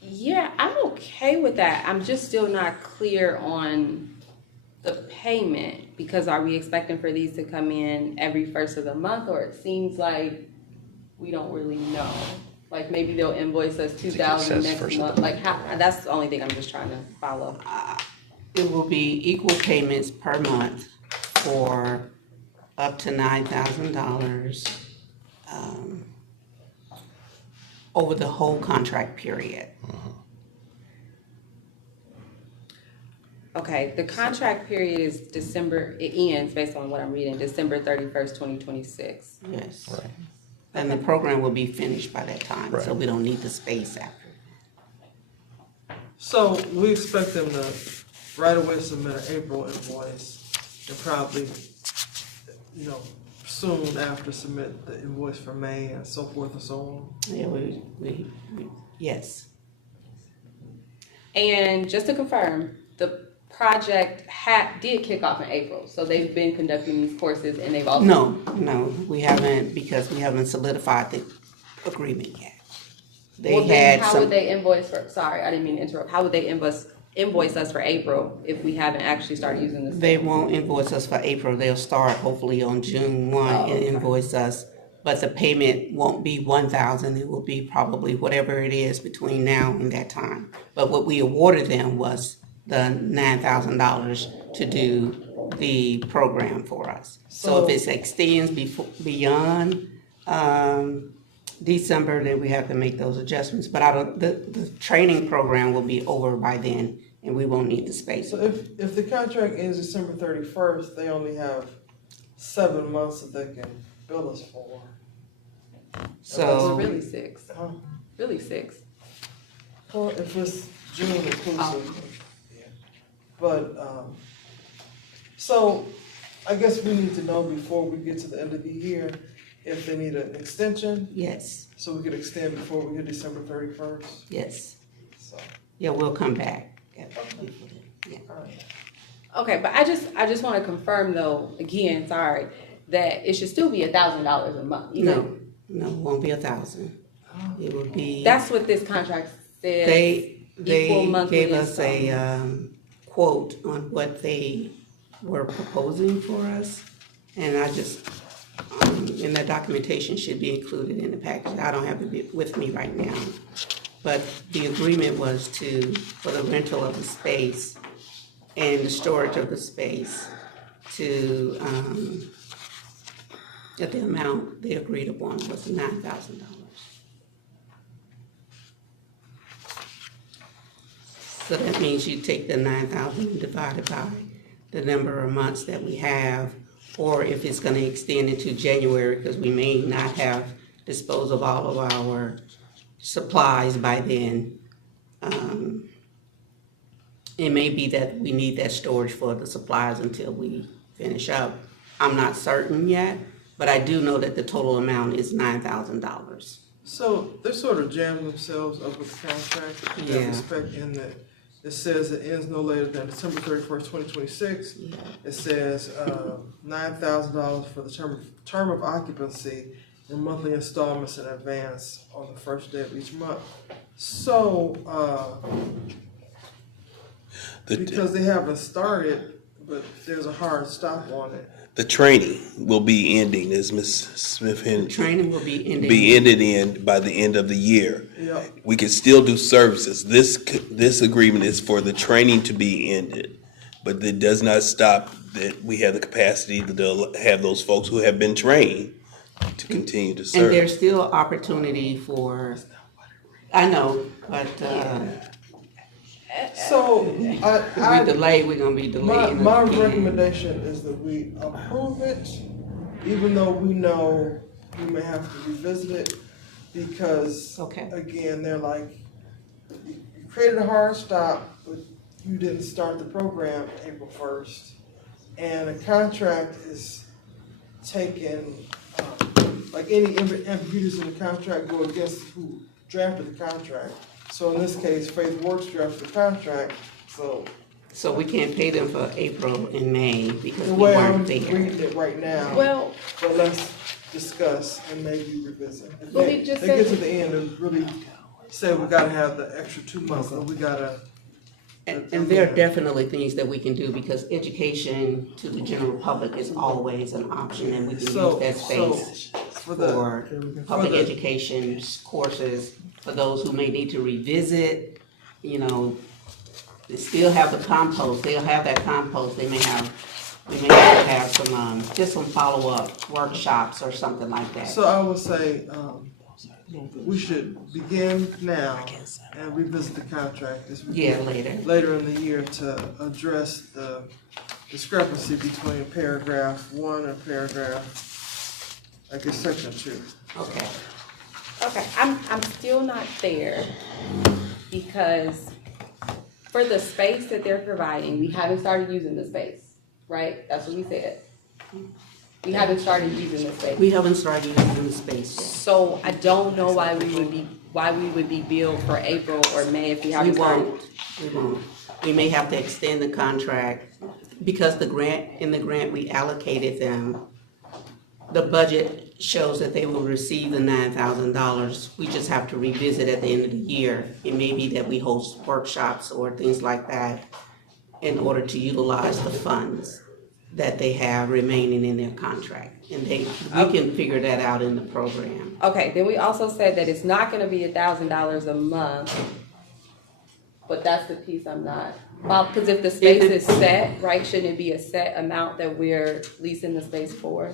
Yeah, I'm okay with that. I'm just still not clear on the payment, because are we expecting for these to come in every first of the month, or it seems like we don't really know. Like maybe they'll invoice us $2,000 next month. Like how? That's the only thing I'm just trying to follow. It will be equal payments per month for up to $9,000 over the whole contract period. Okay, the contract period is December, it ends, based on what I'm reading, December 31st, 2026. Yes. Right. And the program will be finished by that time, so Right. we don't need the space after. So we expect them to right away submit an April invoice and probably, soon after submit the invoice for May and so forth and so on. Yeah, yes. And just to confirm, the project did kick off in April, so they've been conducting these courses and they've also. No, we haven't, because we haven't solidified the agreement yet. Well, then how would they invoice for, sorry, I didn't mean to interrupt, how would they invoice us for April if we haven't actually started using this? They won't invoice us for April, they'll start hopefully on June 1 and invoice us. But the payment won't be 1,000, it will be probably whatever it is between now and that time. But what we awarded them was the $9,000 to do the program for us. So if it extends beyond December, then we have to make those adjustments. But the training program will be over by then, and we won't need the space. So if the contract ends December 31st, they only have 7 months that they can bill us for. So really 6. Huh? Really 6. Well, if it's June inclusive. But, so I guess we need to know before we get to the end of the year if they need an extension. Yes. So we could extend before we get December 31st. Yes. So. Yeah, we'll come back. Yeah. Okay, but I just want to confirm though, again, sorry, that it should still be $1,000 a month. No, it won't be 1,000. It will be. That's what this contract says. They equal monthly gave us a installments. quote on what they were proposing for us, and I just, and that documentation should be included in the package. I don't have it with me right now, but the agreement was for the rental of the space and the storage of the space at the amount they agreed upon was $9,000. So that means you take the 9,000 and divide it by the number of months that we have, or if it's gonna extend into January, because we may not have disposed of all of our supplies by then. It may be that we need that storage for the supplies until we finish up. I'm not certain yet, but I do know that the total amount is $9,000. So they're sort of jamming themselves up with the contract in that respect, in that it says it ends no later than December 31st, 2026. Yeah. It says $9,000 for the term of occupancy and monthly installments in advance on the first day of each month. So because they haven't started, but there's a hard stop on it. The training will be ending, as Ms. Smith hinted. Training will be ending. Be ended by the end of the year. Yeah. We can still do services. This agreement is for the training to be ended, but it does not stop that we have the capacity to have those folks who have been trained to continue to serve. And there's still opportunity for, I know, but So if we delay, we're gonna be delayed. My recommendation is that we approve it, even though we know we may have to revisit it, because again, they're like, you created a hard stop, but you didn't start the program April 1st, and a contract is taken, like any ambiguities in the contract go against who drafted the contract. So in this case, Faith Works drafted the contract, so we can't pay them for April and May because the we way I'm weren't there. reading it right now. Well, but let's discuss and maybe revisit. If But they we just get said- to the end and really say we gotta have the extra 2 months, or we gotta. And there are definitely things that we can do because education to the general public is always an option, and we can use that space for public education courses, for those who may need to revisit, They still have the compost, they'll have that compost, we may have to have some, just some follow-up workshops or something like that. So I would say, we should begin now and revisit the contract as we Yeah, get later. later in the year to address the discrepancy between paragraph 1 and paragraph, I guess, section 2. Okay. Okay, I'm still not there because for the space that they're providing, we haven't started using the space, right? That's what we said. We haven't started using the space. We haven't started using the space yet. So I don't know why we would be billed for April or May if we haven't started. We won't. We may have to extend the contract because in the grant we allocated them, the budget shows that they will receive the $9,000. We just have to revisit at the end of the year. It may be that we host workshops or things like that in order to utilize the funds that they have remaining in their contract. And we can figure that out in the program. Okay, then we also said that it's not gonna be $1,000 a month, but that's the piece I'm not. Well, because if the space is set, right, shouldn't it be a set amount that we're leasing the space for?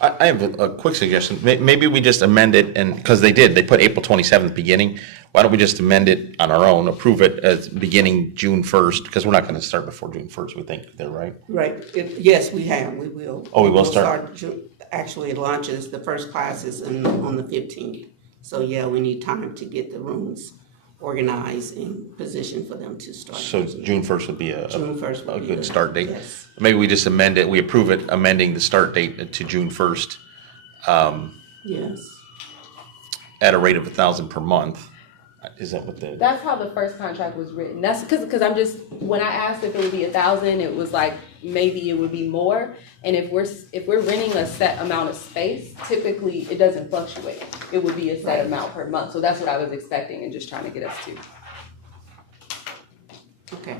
I have a quick suggestion. Maybe we just amend it, and, because they put April 27th beginning. Why don't we just amend it on our own, approve it as beginning June 1st, because we're not going to start before June 1st, we think they're right. Right, yes, we will. Oh, we will start? Actually, it launches, the first class is on the 15th. So yeah, we need time to get the rooms organized and positioned for them to start. So June 1st would be June 1st would a be good the- start date. yes. Maybe we just amend it, we approve it, amending the start date to June 1st Yes. at a rate of $1,000 per month. Is that what the? That's how the first contract was written. That's because I'm just, when I asked if it would be 1,000, it was like, maybe it would be more. And if we're renting a set amount of space, typically it doesn't fluctuate. It would be a set amount per month. So that's what I was expecting and just trying to get us to. Okay,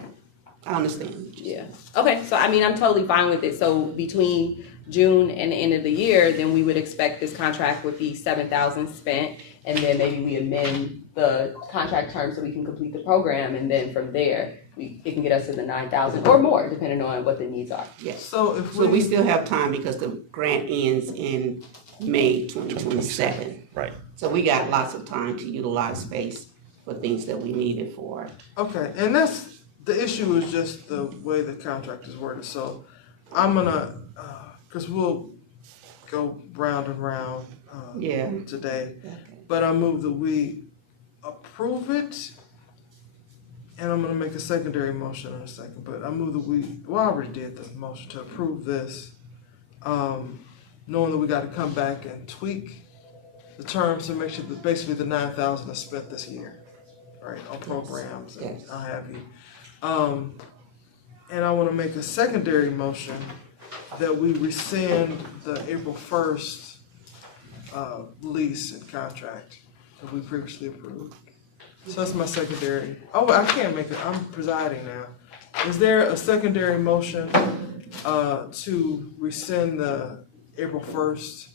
I understand. Yeah. Okay, so I mean, I'm totally fine with it. So between June and the end of the year, then we would expect this contract would be $7,000 spent, and then maybe we amend the contract terms so we can complete the program, and then from there, it can get us to the 9,000 or more, depending on what the needs are. Yes. So if So we still have time because the grant ends in May 2027. Right. So we got lots of time to utilize space for things that we need it for. Okay, and the issue is just the way the contract is worded, so I'm gonna, cause we'll go round and round, Yeah. today. But I move that we approve it, and I'm gonna make a secondary motion in a second, but I move that I already did the motion to approve this, knowing that we gotta come back and tweak the terms to make sure that basically the 9,000 is spent this year, right, on programs and Yes. I'll have you. And I wanna make a secondary motion that we rescind the April 1st, lease and contract that we previously approved. So that's my secondary. Oh, I can't make it, I'm presiding now. Is there a secondary motion, to rescind the April 1st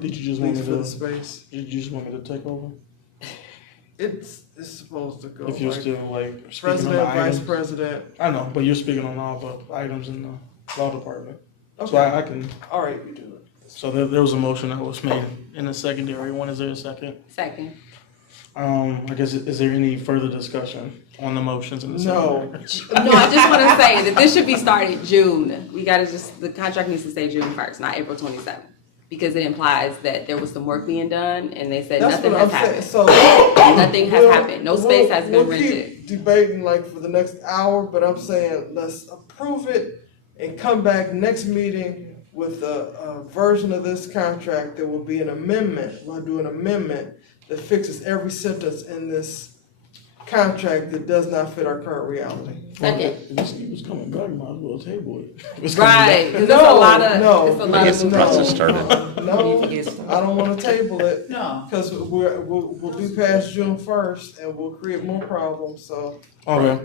Did you just want lease me for the to, space? did you just want me to take over? It's supposed to go If you're like still like speaking on president, the vice items? president. I know, but you're speaking on all the items in the law department. So Okay. I can, All right, you do it. so there was a motion that was made in a secondary one. Is there a second? Second. I guess, is there any further discussion on the motions in the No. secondary? No, I just want to say that this should be started June. The contract needs to say June 1st, not April 27th. Because it implies that there was some work being done and they said That's nothing what has I'm saying. happened. So Nothing has happened. No space has been we'll rented. keep debating like for the next hour, but I'm saying let's approve it and come back next meeting with a version of this contract that will be an amendment. We'll do an amendment that fixes every sentence in this contract that does not fit our current reality. Second. If it was coming back, might as well table it. If it's coming Right, back- because there's a lot of, No, it's a no, lot Get of the process started. No, I don't wanna table it. No. Cause we'll be past June 1st and we'll create more problems, so. Okay.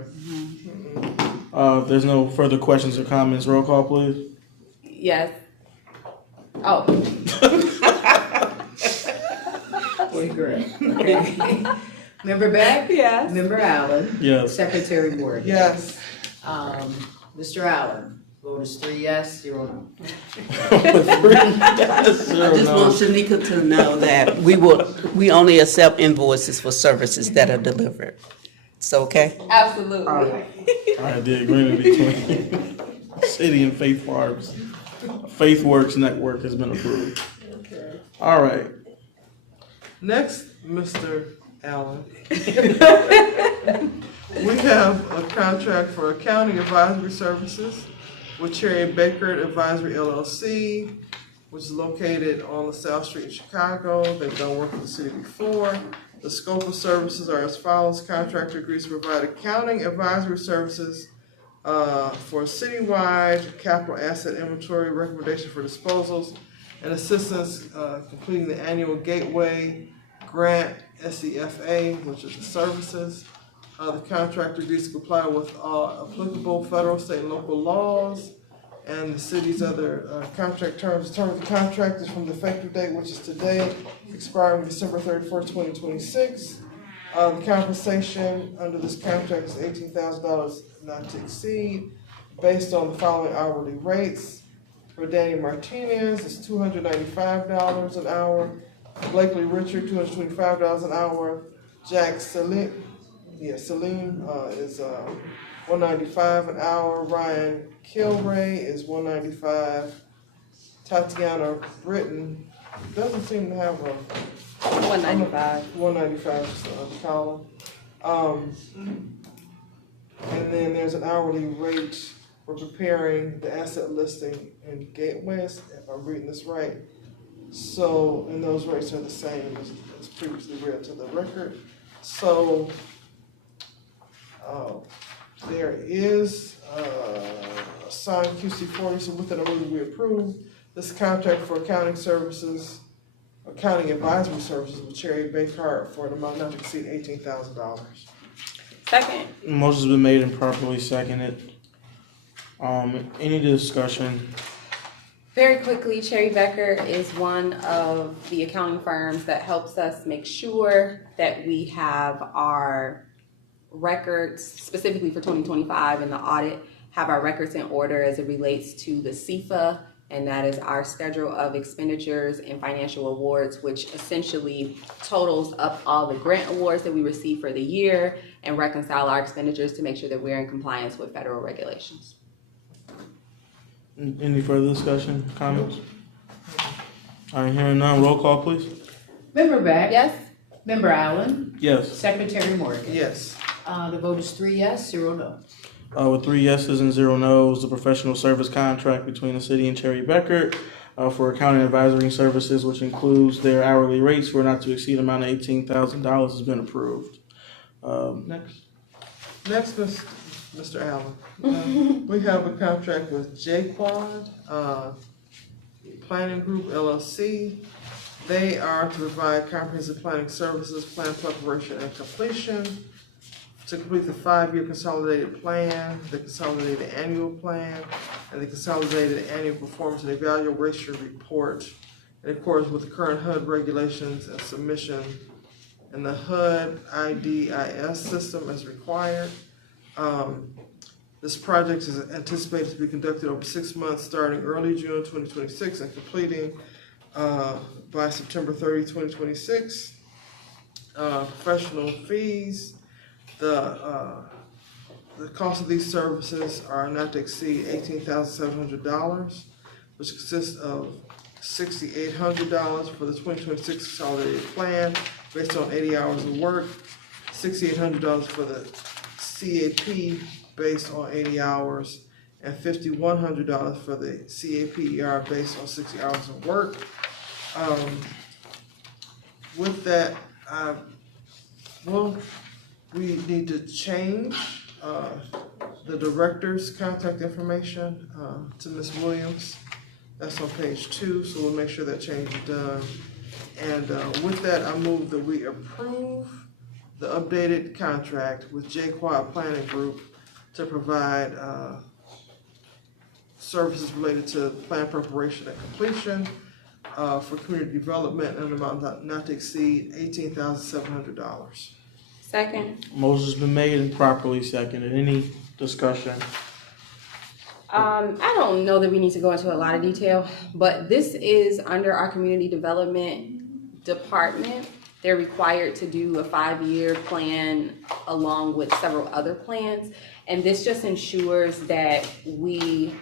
If there's no further questions or comments, roll call, please. Yes. Oh. Member Beck? Yes. Member Allen? Yes. Secretary Morgan? Yes. Mr. Allen? Vote is 3 yes, 0 no. I just want Shanika to know that we only accept invoices for services that are delivered. It's okay? Absolutely. All right, the agreement between City and Faith Farms, Faith Works Network has been approved. Okay. All right. Next, Mr. Allen. We have a contract for accounting advisory services with Cherry Baker Advisory LLC, which is located on the South Street in Chicago. They've done work with the city before. The scope of services are as follows. Contractor agrees to provide accounting advisory services for citywide capital asset inventory, recommendation for disposals, and assistance completing the annual Gateway Grant SEFA, which is the services. The contractor agrees to comply with all applicable federal, state, and local laws and the city's other contract terms. The term of the contract is from the effective date, which is today, expiring December 31st, 2026. The compensation under this contract is $18,000 not to exceed, based on the following hourly rates. For Danny Martinez, it's $295 an hour. Blakely Richard, $225 an hour. Jack Salim is $195 an hour. Ryan Kilray is $195. Tatiana Britton doesn't seem to have a $195. $195 is the other column. And then there's an hourly rate for preparing the asset listing in Gateways, if I'm reading this right. So, and those rates are the same as previously read to the record. So, there is a signed QC40, so with it, I move we approve this contract for accounting services, accounting advisory services with Cherry Baker for an amount not to exceed $18,000. Second. Motion's been made and properly seconded. Any discussion? Very quickly, Cherry Becker is one of the accounting firms that helps us make sure that we have our records, specifically for 2025 in the audit, have our records in order as it relates to the CFA, and that is our schedule of expenditures and financial awards, which essentially totals up all the grant awards that we receive for the year and reconcile our expenditures to make sure that we're in compliance with federal regulations. Any further discussion, comments? All right, hearing none, roll call, please. Member Beck? Yes? Member Allen? Yes. Secretary Morgan? Yes. The vote is 3 yes, 0 no. With 3 yeses and 0 nos, the professional service contract between the city and Cherry Becker for accounting advisory services, which includes their hourly rates for not to exceed amount of $18,000, has been approved. Next, Mr. Allen, we have a contract with J-Quad Planning Group LLC. They are to provide comprehensive planning services, plan preparation and completion, to complete the 5-year consolidated plan, the consolidated annual plan, and the consolidated annual performance and evaluation report, in accordance with the current HUD regulations and submission in the HUD IDIS system as required. This project is anticipated to be conducted over 6 months, starting early June 2026 and completing by September 30, 2026. Professional fees. The cost of these services are not to exceed $18,700, which consists of $6,800 for the 2026 consolidated plan based on 80 hours of work, $6,800 for the CAP based on 80 hours, and $5,100 for the CAPER based on 60 hours of work. With that, we need to change the director's contact information to Ms. Williams. That's on page 2, so we'll make sure that change is done. And with that, I move that we approve the updated contract with J-Quad Planning Group to provide services related to plan preparation and completion for community development and an amount not to exceed $18,700. Second. Motion's been made and properly seconded. Any discussion? I don't know that we need to go into a lot of detail, but this is under our community development department. They're required to do a 5-year plan along with several other plans. And this just ensures that we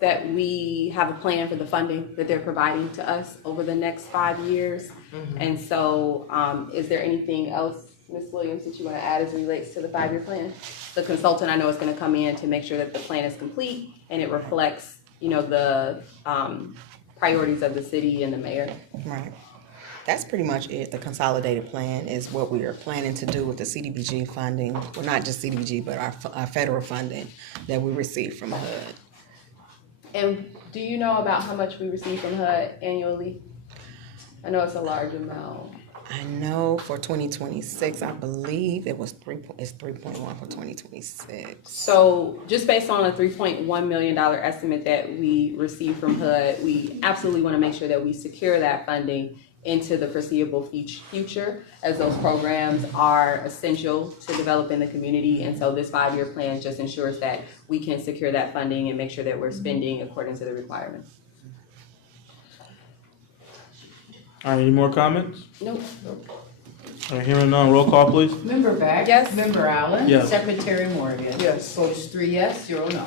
have a plan for the funding that they're providing to us over the next 5 years. And so, is there anything else, Ms. Williams, that you want to add as it relates to the 5-year plan? The consultant I know is going to come in to make sure that the plan is complete and it reflects, the priorities of the city and the mayor. Right. That's pretty much it. The consolidated plan is what we are planning to do with the CDBG funding. Well, not just CDBG, but our federal funding that we receive from HUD. And do you know about how much we receive from HUD annually? I know it's a large amount. I know for 2026, I believe it's 3.1 for 2026. So just based on a $3.1 million estimate that we receive from HUD, we absolutely want to make sure that we secure that funding into the foreseeable future, as those programs are essential to developing the community. And so this 5-year plan just ensures that we can secure that funding and make sure that we're spending according to the requirements. All right, any more comments? Nope. All right, hearing none, roll call, please. Member Beck? Yes. Member Allen? Yes. Secretary Morgan? Yes. Vote is 3 yes, 0 no.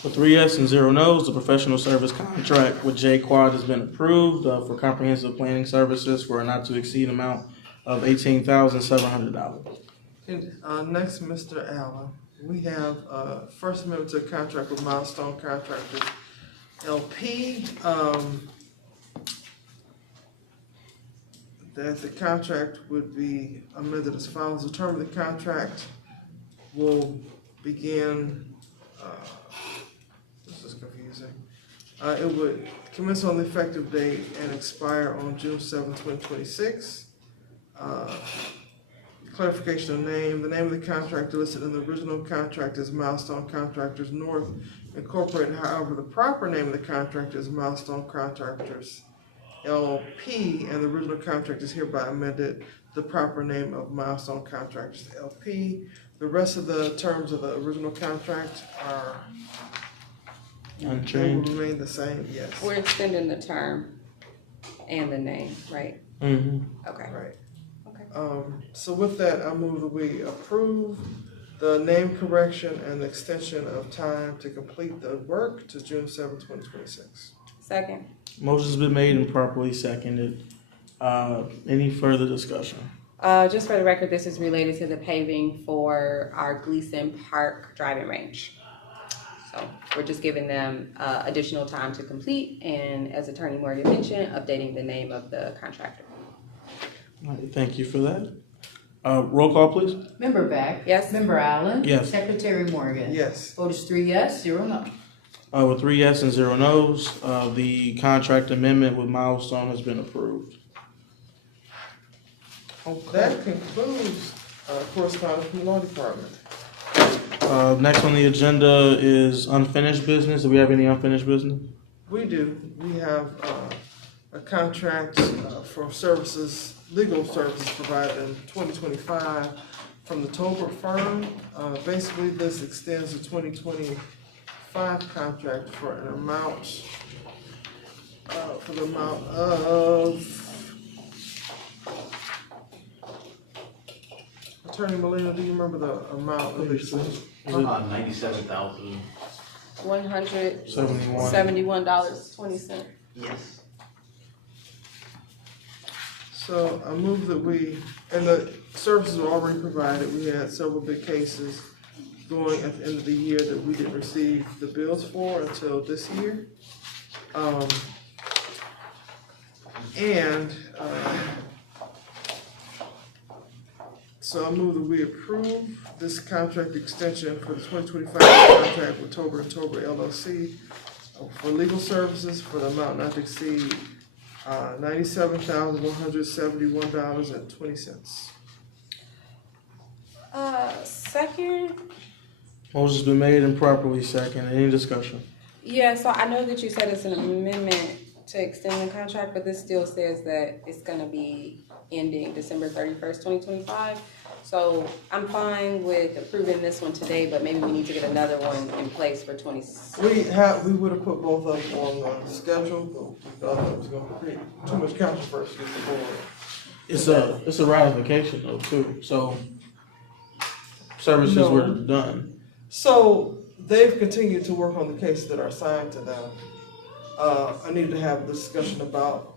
For 3 yes and 0 no's, the professional service contract with J-Quad has been approved for comprehensive planning services for a not to exceed amount of $18,700. And, next, Mr. Allen, we have, first amendment to a contract with Milestone Contractors LP. That the contract would be amended as follows. The term of the contract will begin, this is confusing. It would commence on the effective date and expire on June 7, 2026. Clarification of name. The name of the contractor listed in the original contract is Milestone Contractors North Incorporated. However, the proper name of the contract is Milestone Contractors LP, and the original contract is hereby amended. The proper name of Milestone Contractors LP. The rest of the terms of the original contract are unchanged. They will remain the same. Yes. We're extending the term and the name, right? Mm-hmm. Okay. Right. Okay. So with that, I move that we approve the name correction and the extension of time to complete the work to June 7, 2026. Second. Motion's been made and properly seconded. Any further discussion? Just for the record, this is related to the paving for our Gleason Park driving range. So we're just giving them additional time to complete, and as Attorney Morgan mentioned, updating the name of the contractor. All right, thank you for that. Roll call, please. Member Beck? Yes. Member Allen? Yes. Secretary Morgan? Yes. Vote is 3 yes, 0 no. With 3 yes and 0 no's, the contract amendment with Milestone has been approved. That concludes correspondence from the law department. Next on the agenda is unfinished business. Do we have any unfinished business? We do. We have a contract for services, legal services provided in 2025 from the Tolbert firm. Basically, this extends the 2025 contract for an amount, of, Attorney Molina, do you remember the amount of the extension? $97,000. $171.20. Yes. So I move that and the services were already provided. We had several big cases going at the end of the year that we didn't receive the bills for until this year. So I move that we approve this contract extension for the 2025 contract with Tolbert & Tolbert LLC for legal services for the amount not to exceed $97,171.20. Second. Motion's been made and properly seconded. Any discussion? Yeah, so I know that you said it's an amendment to extend the contract, but this still says that it's gonna be ending December 31st, 2025. So I'm fine with approving this one today, but maybe we need to get another one in place for 20. We would have put both of them on the schedule, but we thought it was gonna create too much controversy with the board. It's a ratification though too, so services were done. So they've continued to work on the cases that are assigned to them. I need to have a discussion about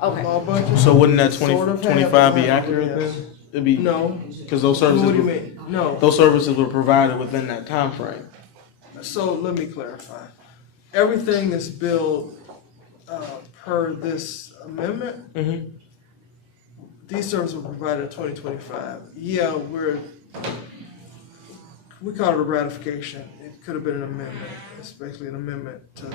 law budget. So wouldn't that Sort of 25 be have, accurate yes. then? It'd be No. because those services. What do you mean? No. Those services were provided within that time frame. So let me clarify. Everything is billed per this amendment. Mm-hmm. These services were provided in 2025. Yeah, we call it a ratification. It could have been an amendment. It's basically an amendment to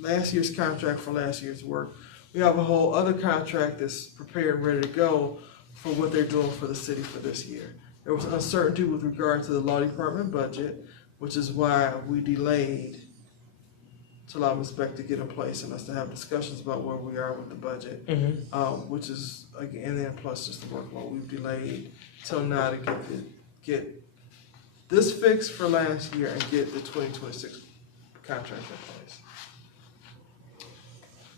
last year's contract for last year's work. We have a whole other contract that's prepared and ready to go for what they're doing for the city for this year. There was uncertainty with regard to the law department budget, which is why we delayed to allow Ms. Beck to get in place and us to have discussions about where we are with the budget, which is, again, and then plus just the workload. We've delayed till now to get this fixed for last year and get the 2026 contract in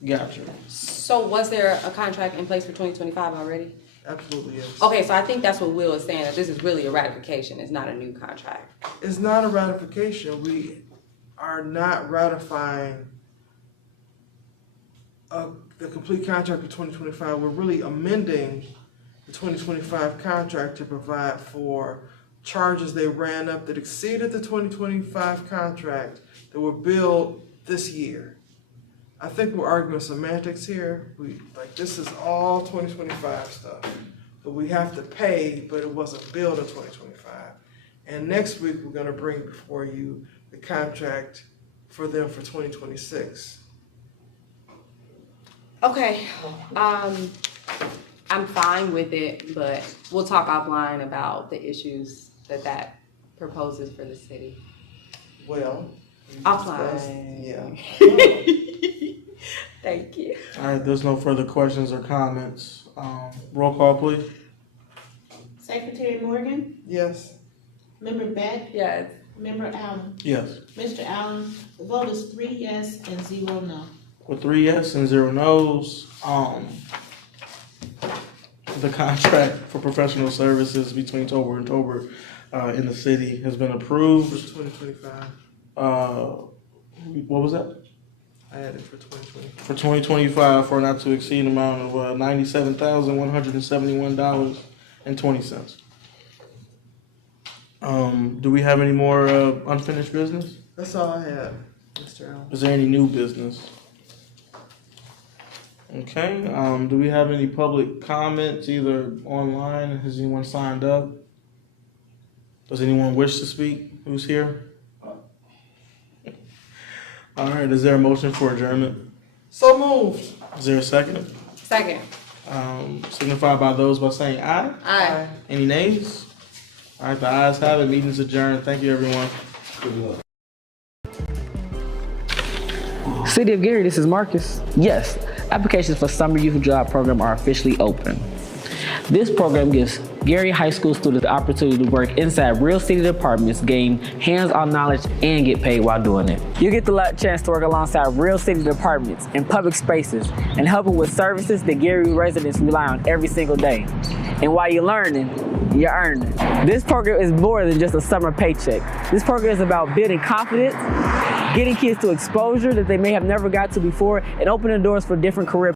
place. Gotcha. So was there a contract in place for 2025 already? Absolutely, yes. Okay, so I think that's what Will is saying, that this is really a ratification, it's not a new contract. It's not a ratification. We are not ratifying the complete contract for 2025. We're really amending the 2025 contract to provide for charges they ran up that exceeded the 2025 contract that were billed this year. I think we're arguing semantics here. This is all 2025 stuff, but we have to pay, but it wasn't billed in 2025. And next week, we're gonna bring before you the contract for them for 2026. Okay, I'm fine with it, but we'll talk offline about the issues that proposes for the city. Well. Offline. Yeah. Thank you. All right, there's no further questions or comments. Roll call, please. Secretary Morgan? Yes. Member Beck? Yes. Member Allen? Yes. Mr. Allen, the vote is 3 yes and 0 no. With 3 yes and 0 no's, the contract for professional services between Tober and Tober in the city has been approved. For 2025. What was that? I had it for 2025. For 2025 for a not to exceed amount of $97,171.20. Do we have any more unfinished business? That's all I had, Mr. Allen. Is there any new business? Okay, do we have any public comments, either online? Has anyone signed up? Does anyone wish to speak? Who's here? All right, is there a motion for adjournment? So moved. Is there a second? Second. Signify by those by saying aye. Aye. Any nays? All right, the ayes have it. Meeting's adjourned. Thank you, everyone. City of Gary, this is Marcus. Yes, applications for Summer Youth Job Program are officially open. This program gives Gary High School students the opportunity to work inside real city departments, gain hands-on knowledge, and get paid while doing it. You get the chance to work alongside real city departments in public spaces and helping with services that Gary residents rely on every single day. And while you're learning, you're earning. This program is more than just a summer paycheck. This program is about building confidence, getting kids to exposure that they may have never got to before, and opening doors for different career